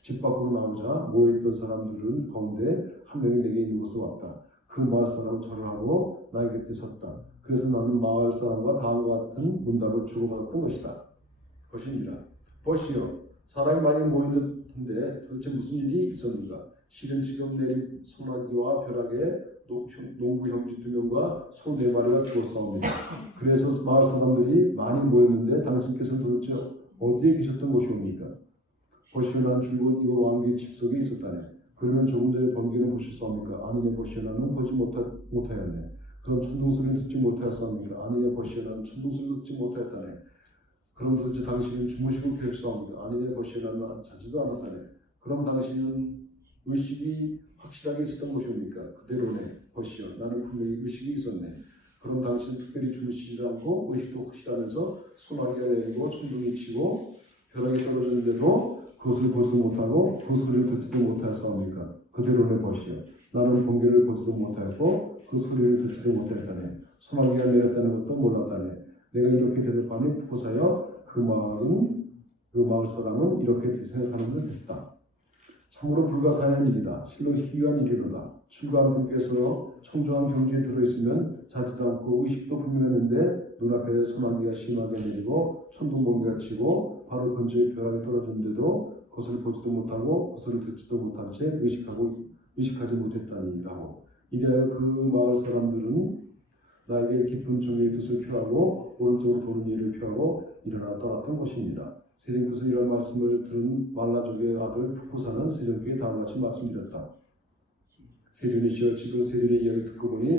집 밖으로 나오자 모여있던 사람들은 가운데 한 명이 내게 있는 곳으로 왔다. 그 마을 사람은 절을 하고 나의 곁에 섰다. 그래서 나는 마을 사람과 다음과 같은 문답을 주고받았던 것이니라. 보시오, 사람이 많이 모인 듯한데 도대체 무슨 일이 있었는가? 실은 지금 내린 소나기와 벼락에 농부 형제 2명과 소 4마리가 죽었사옵니다. 그래서 마을 사람들이 많이 모였는데 당신께서는 도대체 어디에 계셨던 것이옵니까? 보시오, 난 줄곧 이곳 왕귀의 집 속에 있었다네. 그러면 조금 전에 번개는 보셨사옵니까? 아니네. 보시오, 나는 보지 못하였네. 그럼 천둥소리를 듣지 못하였사옵니까? 아니네. 보시오, 나는 천둥소리를 듣지 못하였다네. 그럼 도대체 당신은 주무시고 계셨사옵니까? 아니네. 보시오, 나는 자지도 않았다네. 그럼 당신은 의식이 확실하게 있었던 것이옵니까? 그대로네. 보시오, 나는 분명히 의식이 있었네. 그럼 당신은 특별히 주무시지 않고 의식도 확실하면서 소나기가 내리고 천둥이 치고 벼락이 떨어졌는데도 그것을 보지도 못하고 그 소리를 듣지도 못하였사옵니까? 그대로는 보시오. 나는 번개를 보지도 못하였고 그 소리를 듣지도 못하였다네. 소나기가 내렸다는 것도 몰랐다네. 내가 이렇게 대답하니 푸쿠사여 그 마을 사람은 이렇게 생각하는 듯 했다. 참으로 불가사의한 일이다. 실로 희귀한 일이로다. 출가한 분께서 청정한 경지에 들어있으면 자지도 않고 의식도 분명했는데 눈앞에 소나기가 심하게 내리고 천둥번개가 치고 바로 근처에 벼락이 떨어졌는데도 그것을 보지도 못하고 그것을 듣지도 못한 채 의식하지 못했다니라고. 이래야 그 마을 사람들은 나에게 깊은 정의의 뜻을 표하고 오른쪽으로 도는 일을 표하고 일어나 떠났던 것입니다. 세존께서 이런 말씀을 들은 말라족의 아들 푸쿠사는 세존께 다음같이 말씀드렸다. 세존이시여, 지금 세존의 이야기를 듣고 보니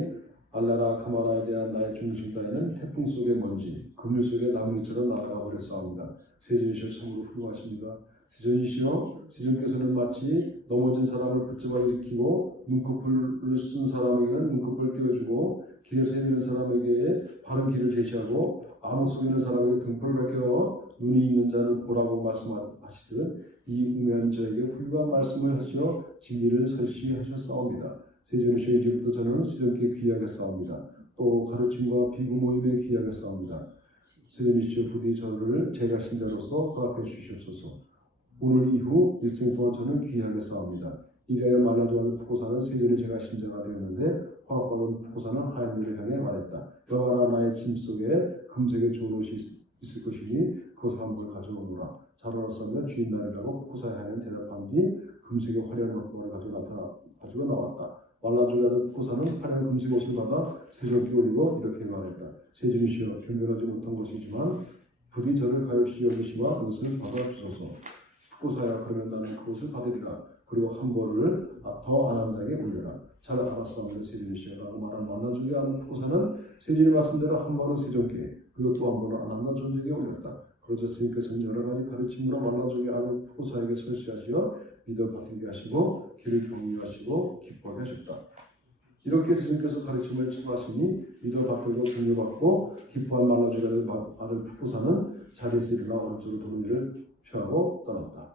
알라라 카마라에 대한 나의 중심 따위는 태풍 속의 먼지, 급류 속의 나뭇잎처럼 날아가 버렸사옵니다. 세존이시여, 참으로 훌륭하십니다. 세존이시여, 세존께서는 마치 넘어진 사람을 붙잡아 일으키고 눈꺼풀을 쓴 사람에게는 눈꺼풀을 띄워주고 길에서 헤매는 사람에게 바른 길을 제시하고 암흑 속에 있는 사람에게 등불을 밝혀 눈이 있는 자는 보라고 말씀하시듯 이 우매한 저에게 훌륭한 말씀을 하시어 진리를 설시하셨사옵니다. 세존이시여, 이제부터 저는 세존께 귀하겠사옵니다. 또 가르침과 비구 모임에 귀하겠사옵니다. 세존이시여, 부디 저를 제가 신자로서 허락해 주시옵소서. 오늘 이후 일생 동안 저는 귀하겠사옵니다. 이래야 말라조하는 푸쿠사는 세존의 제가 신자가 되었는데 허락받은 푸쿠사는 하나님을 향해 말했다. 여호와라, 나의 짐 속에 금색의 좋은 옷이 있을 것이니 그것을 한번 가져오노라. 자라났으면 주인 날이라고 푸꾸사의 하인은 대답한 뒤 금색의 화려한 옷을 가지고 나왔다. 말라주의 아들 푸꾸사는 화려한 금색 옷을 받아 세종께 올리고 이렇게 말했다. 세존이시여 변변하지 못한 것이지만 부디 저를 가엾이 여기시와 이것을 받아주소서. 푸꾸사야 그러면 나는 그것을 받으리라. 그리고 한 벌을 더 아난다에게 올려라. 잘 알았사오니 세존이시여 라고 말한 말라주의 아들 푸꾸사는 세존이 말씀대로 한 벌은 세종께 그리고 또 한 벌은 아난다 존재에게 올렸다. 그러자 스님께서는 여러 가지 가르침으로 말라주의 아들 푸꾸사에게 설시하시어 믿어 받게 하시고 길을 경유하시고 기뻐하게 하셨다. 이렇게 스님께서 가르침을 청하시니 믿어 받들고 경유받고 기뻐한 말라주의 아들 푸꾸사는 자리에서 일어나 오른쪽으로 도는 일을 피하고 떠났다.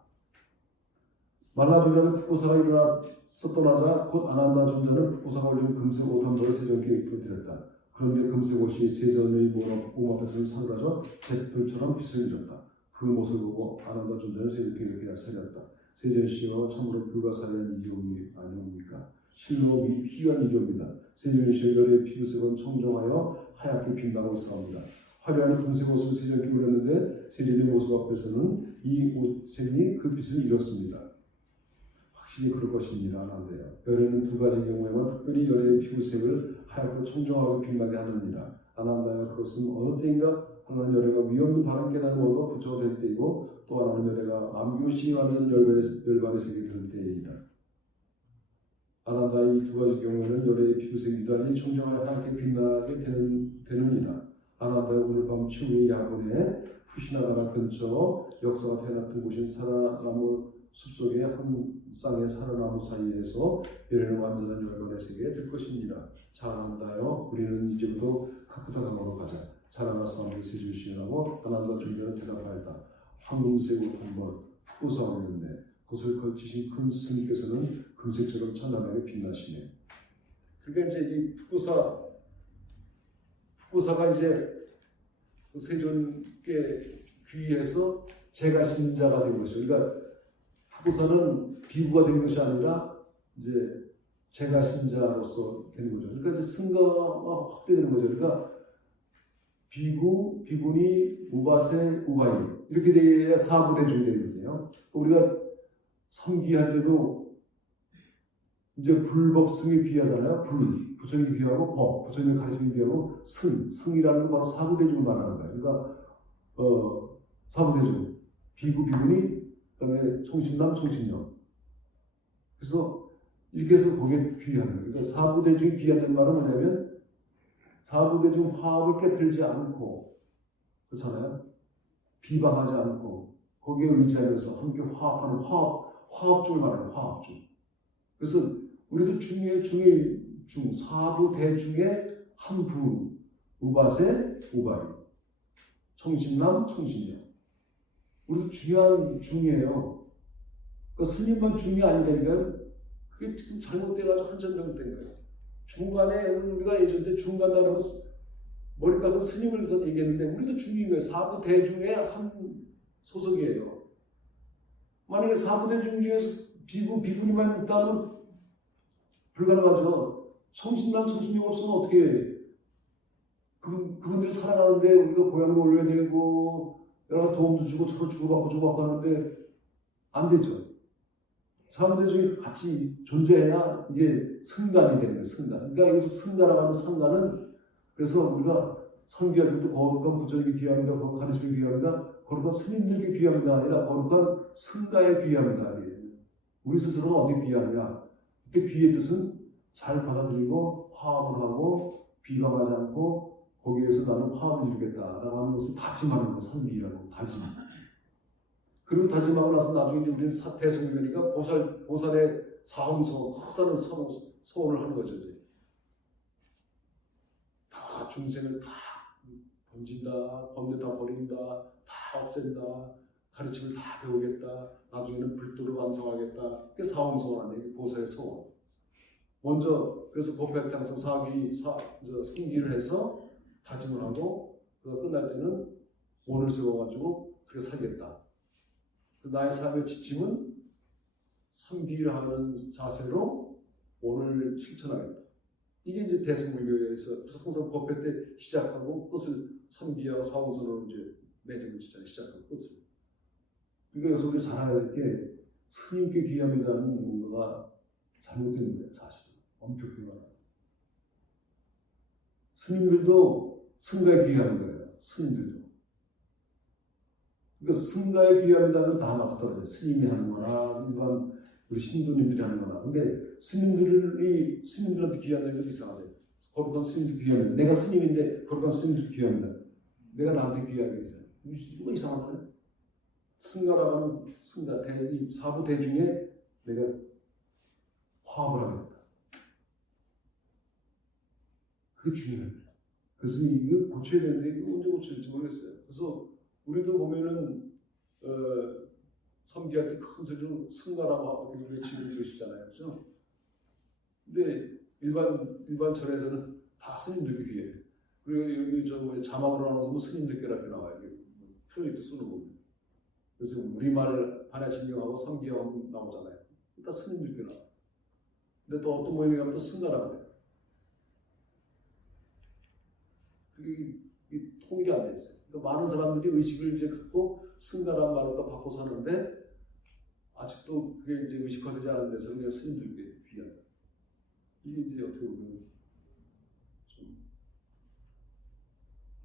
말라주의 아들 푸꾸사가 일어나서 떠나자 곧 아난다 존자는 푸꾸사가 올린 금색 옷 한 벌을 세종께 입혀드렸다. 그런데 금색 옷이 세존의 몸 앞에서 사그라져 잿불처럼 빛을 잃었다. 그 모습을 보고 아난다 존자는 세종께 이렇게 살렸다. 세존이시여 참으로 불가사의한 일이 아니옵니까? 실로 희귀한 일이옵니다. 세존이시여 열의 피부색은 청정하여 하얗게 빛나고 있사옵니다. 화려한 금색 옷을 세종께 올렸는데 세존의 모습 앞에서는 이 옷색이 그 빛을 잃었습니다. 확실히 그럴 것입니다. 하는데요. 열에는 두 가지 경우에만 특별히 열의 피부색을 하얗고 청정하게 빛나게 하느니라. 아난다야 그것은 어느 때인가 하나는 열애가 위없는 바른 깨달음을 얻어 부처가 될 때이고 또 하나는 열애가 남교시 완전 열반의 색이 될 때이니라. 아난다의 이 두 가지 경우에는 열애의 피부색이 유달리 청정하여 하얗게 빛나게 되느니라. 아난다의 오늘 밤 최후의 야분에 푸시나가라 근처 역사가 태어났던 곳인 사라나무 숲속의 한 쌍의 사라나무 사이에서 열애는 완전한 열반의 세계에 들 것입니다. 잘한다요. 우리는 이제부터 카쿠다강으로 가자. 자라나사오니 세존이시라고 아난다 존자는 대답하였다. 황금색 옷 한 벌, 푸꾸사 올렸네. 그것을 걸치신 큰 스님께서는 금색처럼 찬란하게 빛나시네. 그러니까 이제 이 푸꾸사가 이제 세존께 귀의해서 제가 신자가 된 것이죠. 그러니까 푸꾸사는 비구가 된 것이 아니라 이제 제가 신자로서 된 거죠. 그러니까 이제 승가가 확대되는 거죠. 그러니까 비구, 비구니, 우바세, 우바이 이렇게 돼야 사부대중이 되거든요. 우리가 삼귀할 때도 이제 불법승이 귀하잖아요. 부처님이 귀하고 법, 부처님의 가르침이 귀하고 승이라는 건 바로 사부대중을 말하는 거예요. 그러니까 사부대중, 비구, 비구니, 그다음에 총신남, 총신녀. 그래서 이렇게 해서 거기에 귀하는 거예요. 그러니까 사부대중이 귀하다는 말은 뭐냐면 사부대중 화합을 깨뜨리지 않고 그렇잖아요. 비방하지 않고 거기에 의지하면서 함께 화합하는 화합중을 말하는 화합중. 그래서 우리도 중의 중 사부대중의 한 부 우바세 우바이 총신남 총신녀. 우리도 중요한 중이에요. 그러니까 스님만 중이 아니라니까 그게 지금 잘못돼가지고 한참 잘못된 거예요. 중간에 우리가 예전 때 중간 단어로 머리카락 스님을 얘기했는데 우리도 중인 거예요. 사부 대중의 한 소속이에요. 만약에 사부 대중 중에서 비구니만 있다면 불가능하죠. 청신남 청신녀 없으면 어떻게 해? 그분들이 살아가는데 우리가 고향도 올려야 되고 여러 도움도 주고 서로 주고받고 하는데 안 되죠. 사람들 같이 존재해야 이게 승간이 되는 거예요. 승간. 그러니까 여기서 승가라고 하는 상간은 그래서 우리가 선교할 때도 거룩한 부처님이 귀합니다. 거룩한 가르침이 귀합니다. 거룩한 스님들께 귀합니다. 아니라 거룩한 승가에 귀합니다. 우리 스스로가 어디 귀하냐. 그때 귀의 뜻은 잘 받아들이고 화합을 하고 비방하지 않고 거기에서 나는 화합을 이루겠다라고 하는 것을 다짐하는 거. 선비라고 다짐. 그리고 다짐하고 나서 나중에 이제 우리는 대승이니까 보살의 사홍서 커다란 서원을 하는 거죠. 이제. 다 중생을 다 번진다, 범죄 다 버린다, 다 없앤다, 가르침을 다 배우겠다, 나중에는 불도를 완성하겠다. 그게 사홍서원 아니에요. 보살의 서원. 먼저 그래서 법회탕성 승기를 해서 다짐을 하고 그가 끝날 때는 원을 세워가지고 그렇게 살겠다. 나의 삶의 지침은 삼기를 하는 자세로 오늘 실천하겠다. 이게 이제 대승불교에서 그래서 항상 법회 때 시작하고 그것을 삼기와 사홍선으로 이제 맺음을 진짜 시작하고 끝을. 그러니까 여기서 우리 잘 알아야 될 게 스님께 귀합니다는 뭔가가 잘못된 거예요. 사실은 엄격하게 말하면 스님들도 승가에 귀한 거예요. 스님들도. 그러니까 승가에 귀합니다는 다 맞더라고요. 스님이 하는 거나 일반 우리 신도님들이 하는 거나. 근데 스님들한테 귀한다는 게 이상하죠. 거룩한 스님들 귀합니다. 내가 스님인데 거룩한 스님들 귀합니다. 내가 나한테 귀하게 되잖아요. 이거 이상하잖아요. 승가라는 승가 이 사부 대중에 내가 화합을 하겠다. 그게 중요합니다. 그래서 이거 고쳐야 되는데 이거 언제 고쳐질지 모르겠어요. 그래서 우리도 보면은 섬기할 때 큰 소리로 승가라고 하고 외치고 그러시잖아요, 그렇죠? 근데 일반 절에서는 다 스님들께 귀해요. 그리고 여기 저 자막으로 나오면 스님들께라고 나와요. 프로젝트 쓰는 거. 그래서 우리말을 반야신경하고 삼기하고 나오잖아요. 일단 스님들께 나와. 근데 또 어떤 모임에 가면 또 승가라고 그래요. 그게 통일이 안 돼 있어요. 그러니까 많은 사람들이 의식을 이제 갖고 승가란 말로 바꿔서 하는데 아직도 그게 이제 의식화되지 않은 데서 그냥 스님들께 귀한다. 이게 이제 어떻게 보면 좀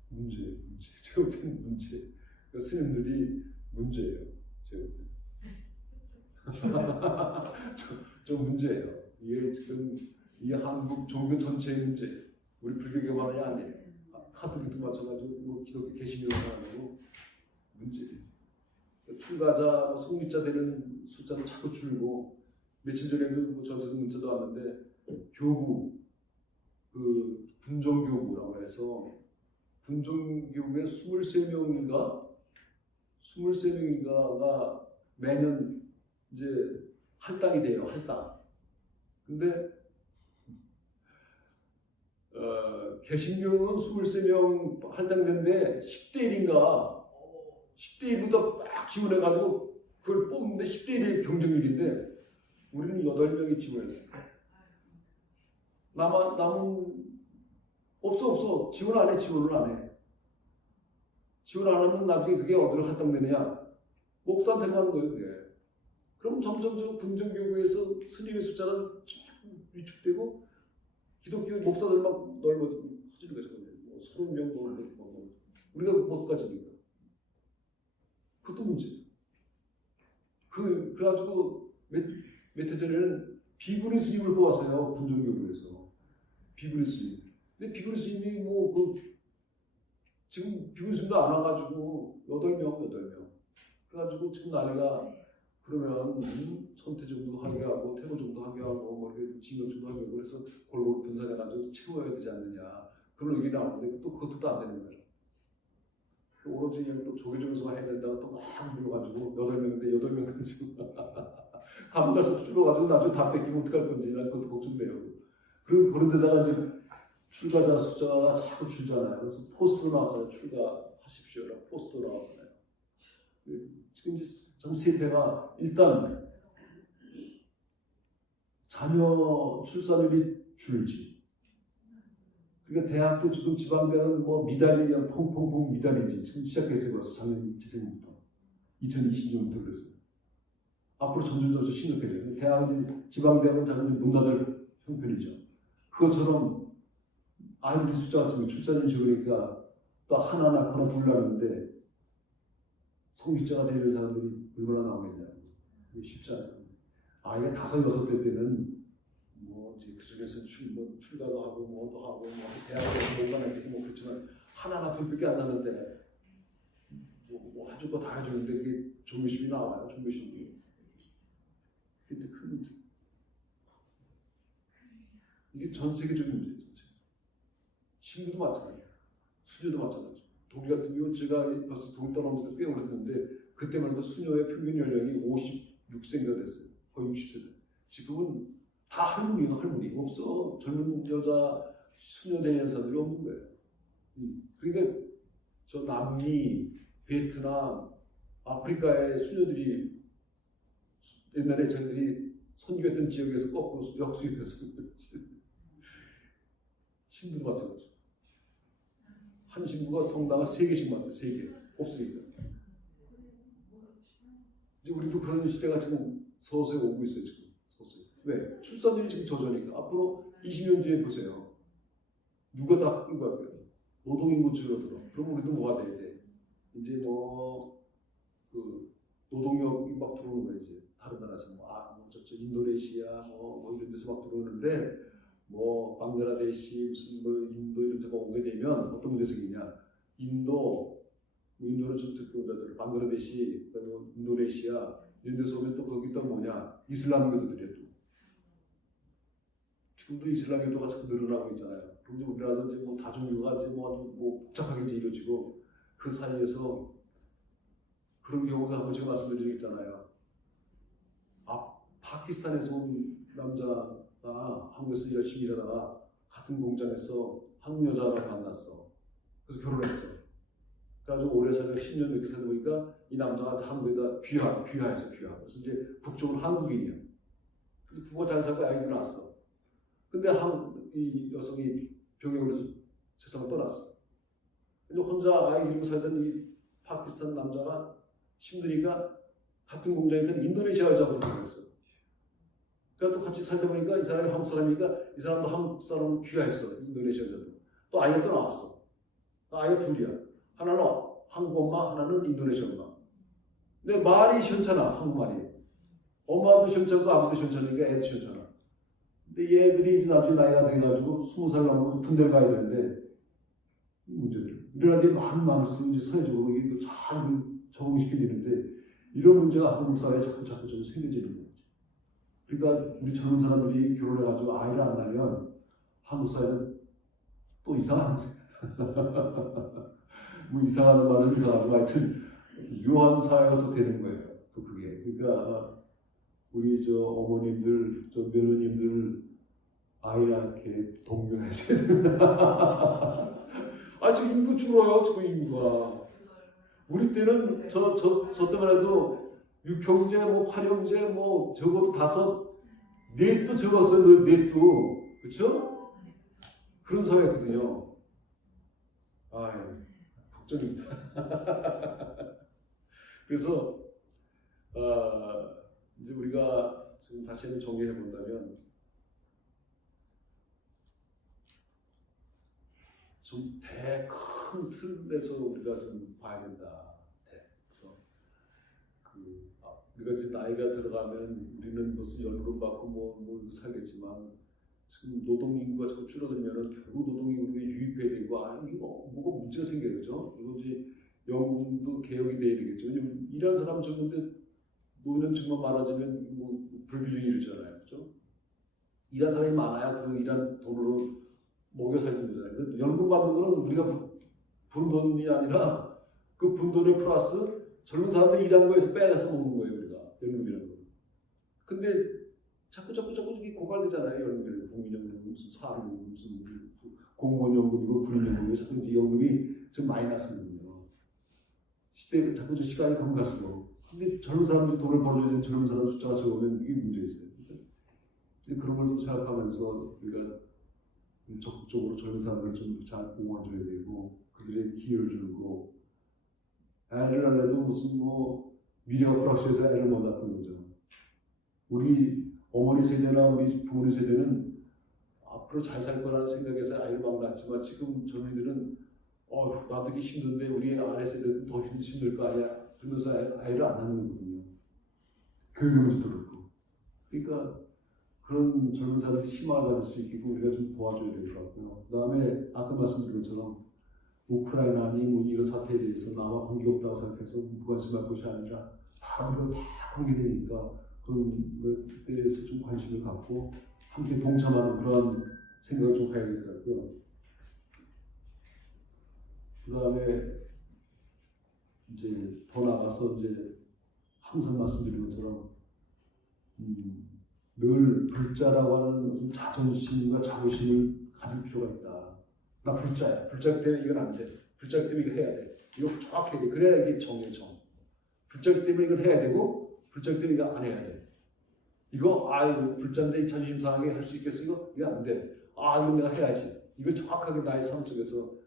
문제예요. 제가 볼 때는 문제. 그러니까 스님들이 문제예요. 제가 볼 때는. 좀 문제예요. 이게 지금 이 한국 종교 전체의 문제. 우리 불교교만이 아니에요. 카톨릭도 마찬가지고 기독교 개신교도 아니고 문제예요. 출가자, 성립자 되는 숫자도 자꾸 줄고 며칠 전에도 저한테도 문자도 왔는데 교구, 그 군종교구라고 해서 군종교구에 23명인가가 매년 이제 할당이 돼요. 할당. 근데 개신교는 23명 할당된데 10대 1인가 10대 1보다 막 지원해가지고 그걸 뽑는데 10대 1이 경쟁률인데 우리는 8명이 지원했어요. 남은 없어. 지원을 안 해. 지원을 안 하면 나중에 그게 어디로 할당되느냐? 목사한테 가는 거예요, 그게. 그럼 점점 저 군정교구에서 스님의 숫자가 위축되고 기독교 목사들 막 커지는 거죠. 30명 넘고 우리가 못 가지니까. 그것도 문제. 그래가지고 몇 해 전에는 비구니 스님을 뽑았어요. 군정교구에서. 비구니 스님. 근데 비구니 스님이 지금 비구니 스님도 안 와가지고 8명. 그래가지고 지금 난리가 그러면 선태정도 하게 하고 태고정도 하게 하고 뭐 이렇게 징역정도 하게 하고 그래서 골고루 분산해가지고 채워야 되지 않느냐 그런 의견이 나오는데 또 그것도 안 되는 거예요. 오로지 그냥 또 조계종에서만 해야 된다고 또 막 물어가지고 8명인데 8명 가지고 가면 가서 줄어가지고 나중에 다 뺏기면 어떡할 건지 난 그것도 걱정돼요. 그리고 그런 데다가 이제 출가자 숫자가 자꾸 줄잖아요. 그래서 포스트로 나왔잖아요. 출가하십시오라고 포스트로 나왔잖아요. 지금 이제 전 세태가 일단 자녀 출산율이 줄지. 그러니까 대학도 지금 지방대는 뭐 미달이 그냥 퐁퐁퐁 미달이지. 지금 시작했어요. 벌써 작년 재작년부터 2020년부터 그랬어요. 앞으로 점점 심각해져요. 대학은 지방대학은 작년 문 닫을 형편이죠. 그것처럼 아이들 숫자가 지금 출산율이 적으니까 또 하나 낳거나 둘 낳는데 성직자가 되는 사람들이 얼마나 나오겠냐. 이게 쉽지 않아요. 아이가 5, 6대 때는 뭐 이제 그 중에서 출가도 하고 뭐도 하고 뭐 대학에 뭔가 내고 뭐 그렇지만 하나나 둘밖에 안 나는데 뭐 해줄 거 다 해주는데 이게 종교심이 나와요. 종교심이. 그게 큰 문제. 이게 전 세계적인 문제예요. 신부도 마찬가지예요. 수녀도 마찬가지예요. 독일 같은 경우 제가 벌써 독일 떠나면서 꽤 오랬는데 그때만 해도 수녀의 평균 연령이 56세인가 그랬어요. 거의 60세대. 지금은 다 할머니예요. 할머니. 없어. 젊은 여자 수녀 되는 사람들이 없는 거예요. 그러니까 저 남미, 베트남, 아프리카의 수녀들이 옛날에 저희들이 선교했던 지역에서 거꾸로 역수입해서 신부도 마찬가지죠. 한 신부가 성당을 3개씩 맡아요. 3개. 없으니까. 이제 우리도 그런 시대가 지금 서서히 오고 있어요. 지금 서서히. 왜? 출산율이 지금 저조니까. 앞으로 20년 뒤에 보세요. 누가 다 끌고 갈 거예요? 노동인구 줄어들어. 그럼 우리도 뭐가 돼야 돼? 이제 뭐 그 노동력이 막 들어오는 거예요. 이제 다른 나라에서 저쪽 인도네시아 뭐 이런 데서 막 들어오는데 뭐 방글라데시 무슨 뭐 인도 이런 데서 오게 되면 어떤 문제 생기냐? 인도는 좀 특히 오자들 방글라데시 그다음에 인도네시아 이런 데서 오면 또 거기 또 뭐냐? 이슬람교도들이야 또. 지금도 이슬람교도가 자꾸 늘어나고 있잖아요. 그럼 이제 우리나라도 이제 뭐 다종교가 이제 뭐 아주 뭐 복잡하게 이제 이루어지고 그 사이에서 그런 경우도 한 번씩 말씀드리겠잖아요. 파키스탄에서 온 남자가 한국에서 열심히 일하다가 같은 공장에서 한국 여자를 만났어. 그래서 결혼했어. 그래가지고 오래 살고 10년 이렇게 살다 보니까 이 남자가 한국에다 귀화했어. 그래서 이제 국적은 한국인이야. 그래서 부부가 잘 살고 아이도 낳았어. 근데 이 여성이 병에 걸려서 세상을 떠났어. 근데 혼자 아이 이루고 살던 이 파키스탄 남자가 힘드니까 같은 공장에 있던 인도네시아 여자하고 결혼했어. 그러니까 또 같이 살다 보니까 이 사람이 한국 사람이니까 이 사람도 한국 사람을 귀화했어. 인도네시아 여자도. 또 아이가 또 나왔어. 아이가 둘이야. 하나는 한국 엄마, 하나는 인도네시아 엄마. 근데 말이 시원찮아, 한국말이. 엄마도 시원찮고 아버지도 시원찮으니까 애도 시원찮아. 근데 얘들이 이제 나중에 나이가 돼가지고 20살 넘고 군대를 가야 되는데 이 문제들. 이런 애들이 많을수록 이제 사회적으로 이게 잘 적응시켜야 되는데 이런 문제가 한국 사회에 자꾸 좀 생겨지는 거지. 그러니까 우리 젊은 사람들이 결혼해가지고 아이를 안 낳으면 한국 사회는 또 이상한 뭐 이상하는 말은 이상하지만 하여튼 묘한 사회가 또 되는 거예요. 또 그게. 그러니까 우리 저 어머님들, 저 며느님들 아이 낳게 독려하셔야 됩니다. 지금 인구 줄어요. 지금 인구가. 우리 때는 저 때만 해도 6형제, 뭐 8형제, 뭐 적어도 5, 넷도 적었어요. 넷도. 그렇죠? 그런 사회거든요. 걱정입니다. 그래서 이제 우리가 지금 다시 한번 정리해 본다면 좀 큰 틀에서 우리가 좀 봐야 된다. 그래서 우리가 이제 나이가 들어가면 우리는 무슨 연금 받고 뭐 살겠지만 지금 노동 인구가 자꾸 줄어들면은 결국 노동 인구를 유입해야 되고 이거 뭐가 문제가 생겨요, 그리고 이제 연금도 개혁이 돼야 되겠죠. 왜냐면 일하는 사람 적은데 노인층만 많아지면 뭐 불균형이 일어나잖아요, 그렇죠? 일하는 사람이 많아야 그 일한 돈으로 먹여 살리는 거잖아요. 그 연금 받는 거는 우리가 분 돈이 아니라 그 분 돈에 플러스 젊은 사람들이 일하는 거에서 빼서 먹는 거예요, 우리가 연금이라는 거. 근데 자꾸 이게 고갈되잖아요, 연금이라는 거. 국민연금, 무슨 사학연금, 무슨 공무원연금이고 군인연금이고 자꾸 이제 연금이 좀 마이너스거든요. 시대가 자꾸 시간이 가면갈수록. 근데 젊은 사람들이 돈을 벌어줘야 되는 젊은 사람 숫자가 적으면 이게 문제 있어요. 근데 그런 걸 좀 생각하면서 우리가 적극적으로 젊은 사람들 좀 잘 보호해줘야 되고 그들의 기회를 주고 애를 낳아도 무슨 뭐 미래가 불확실해서 애를 못 낳던 거죠. 우리 어머니 세대나 우리 부모님 세대는 앞으로 잘 살 거라는 생각에서 아이를 막 낳았지만 지금 젊은이들은 나 되게 힘든데 우리 아래 세대는 더 힘들 거 아니야 그러면서 아이를 안 낳는 거거든요. 교육의 문제도 그렇고. 그러니까 그런 젊은 사람들이 희망을 가질 수 있게끔 우리가 좀 도와줘야 될 것 같고요. 그 다음에 아까 말씀드린 것처럼 우크라이나니 뭐 이런 사태에 대해서 나와 관계없다고 생각해서 무관심할 것이 아니라 다 우리가 다 관계되니까 그런 것에 대해서 좀 관심을 갖고 함께 동참하는 그런 생각을 좀 가야 될 것 같고요. 그 다음에 이제 더 나아가서 이제 항상 말씀드린 것처럼 늘 불자라고 하는 어떤 자존심과 자부심을 가질 필요가 있다. 나 불자야. 불자기 때문에 이건 안 돼. 불자기 때문에 이거 해야 돼. 이거 정확해야 돼. 그래야 이게 정이에요, 정. 불자기 때문에 이걸 해야 되고 불자기 때문에 이거 안 해야 돼. 이거 이거 불자인데 자존심 상하게 할 수 있겠어? 이거 안 돼. 이거 내가 해야지. 이걸 정확하게 나의 삶 속에서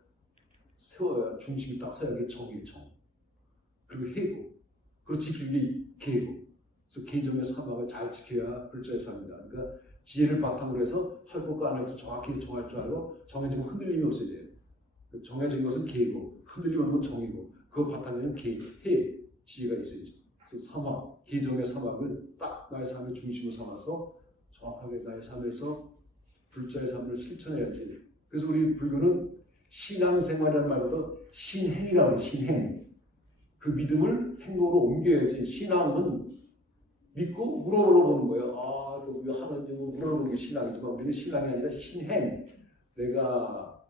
세워야 중심이 딱 서야 이게 정이에요, 정. 그리고 해고, 그리고 지키는 게 계고. 그래서 계정의 사막을 잘 지켜야 불자의 삶이다. 그러니까 지혜를 바탕으로 해서 할 것과 안 할 것 정확히 정할 줄 알고 정해지면 흔들림이 없어야 돼요. 정해진 것은 계고 흔들림 없는 정이고 그 바탕에는 해, 지혜가 있어야죠. 그래서 사막, 계정의 사막을 딱 나의 삶의 중심으로 삼아서 정확하게 나의 삶에서 불자의 삶을 실천해야지. 그래서 우리 불교는 신앙생활이라는 말보다 신행이라고 해요. 신행. 그 믿음을 행동으로 옮겨야지. 신앙은 믿고 우러러보는 거예요. 아, 그 하나님을 우러러보는 게 신앙이지만 우리는 신앙이 아니라 신행. 내가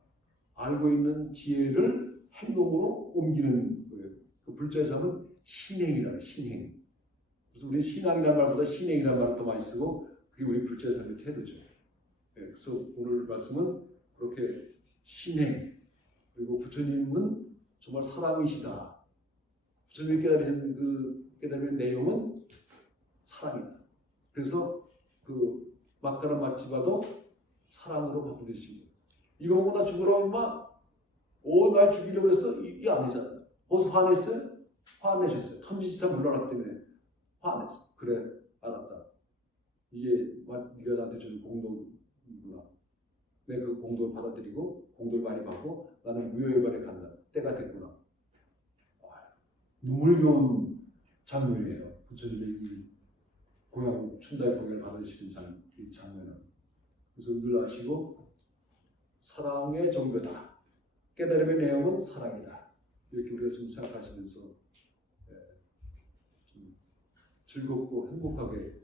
알고 있는 지혜를 행동으로 옮기는 거예요. 그 불자의 삶은 신행이라 신행. 그래서 우리 신앙이라는 말보다 신행이라는 말을 더 많이 쓰고 그게 우리 불자의 삶의 태도죠. 네, 그래서 오늘 말씀은 그렇게 신행 그리고 부처님은 정말 사랑이시다. 부처님이 깨달으신 그 깨달은 내용은 사랑이다. 그래서 그 막가라 마치바도 사랑으로 바꾸듯이 이거 보고 나 죽으라 엄마 날 죽이려고 그랬어? 이게 아니잖아. 벌써 화냈어요? 화내셨어요. 탐지지사 물러났기 때문에 화냈어. 그래 알았다. 이게 네가 나한테 준 공덕이구나. 내가 그 공덕을 받아들이고 공덕을 많이 받고 나는 무효열반에 간다. 때가 됐구나. 눈물겨운 장면이에요. 부처님의 이 공양 춘다의 공양을 받으시는 이 장면은. 그래서 늘 아시고 사랑의 정교다. 깨달음의 내용은 사랑이다. 이렇게 우리가 좀 생각하시면서 좀 즐겁고 행복하게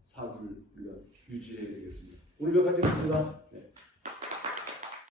삶을 우리가 유지해야 되겠습니다. 오늘 몇 가지 있습니다.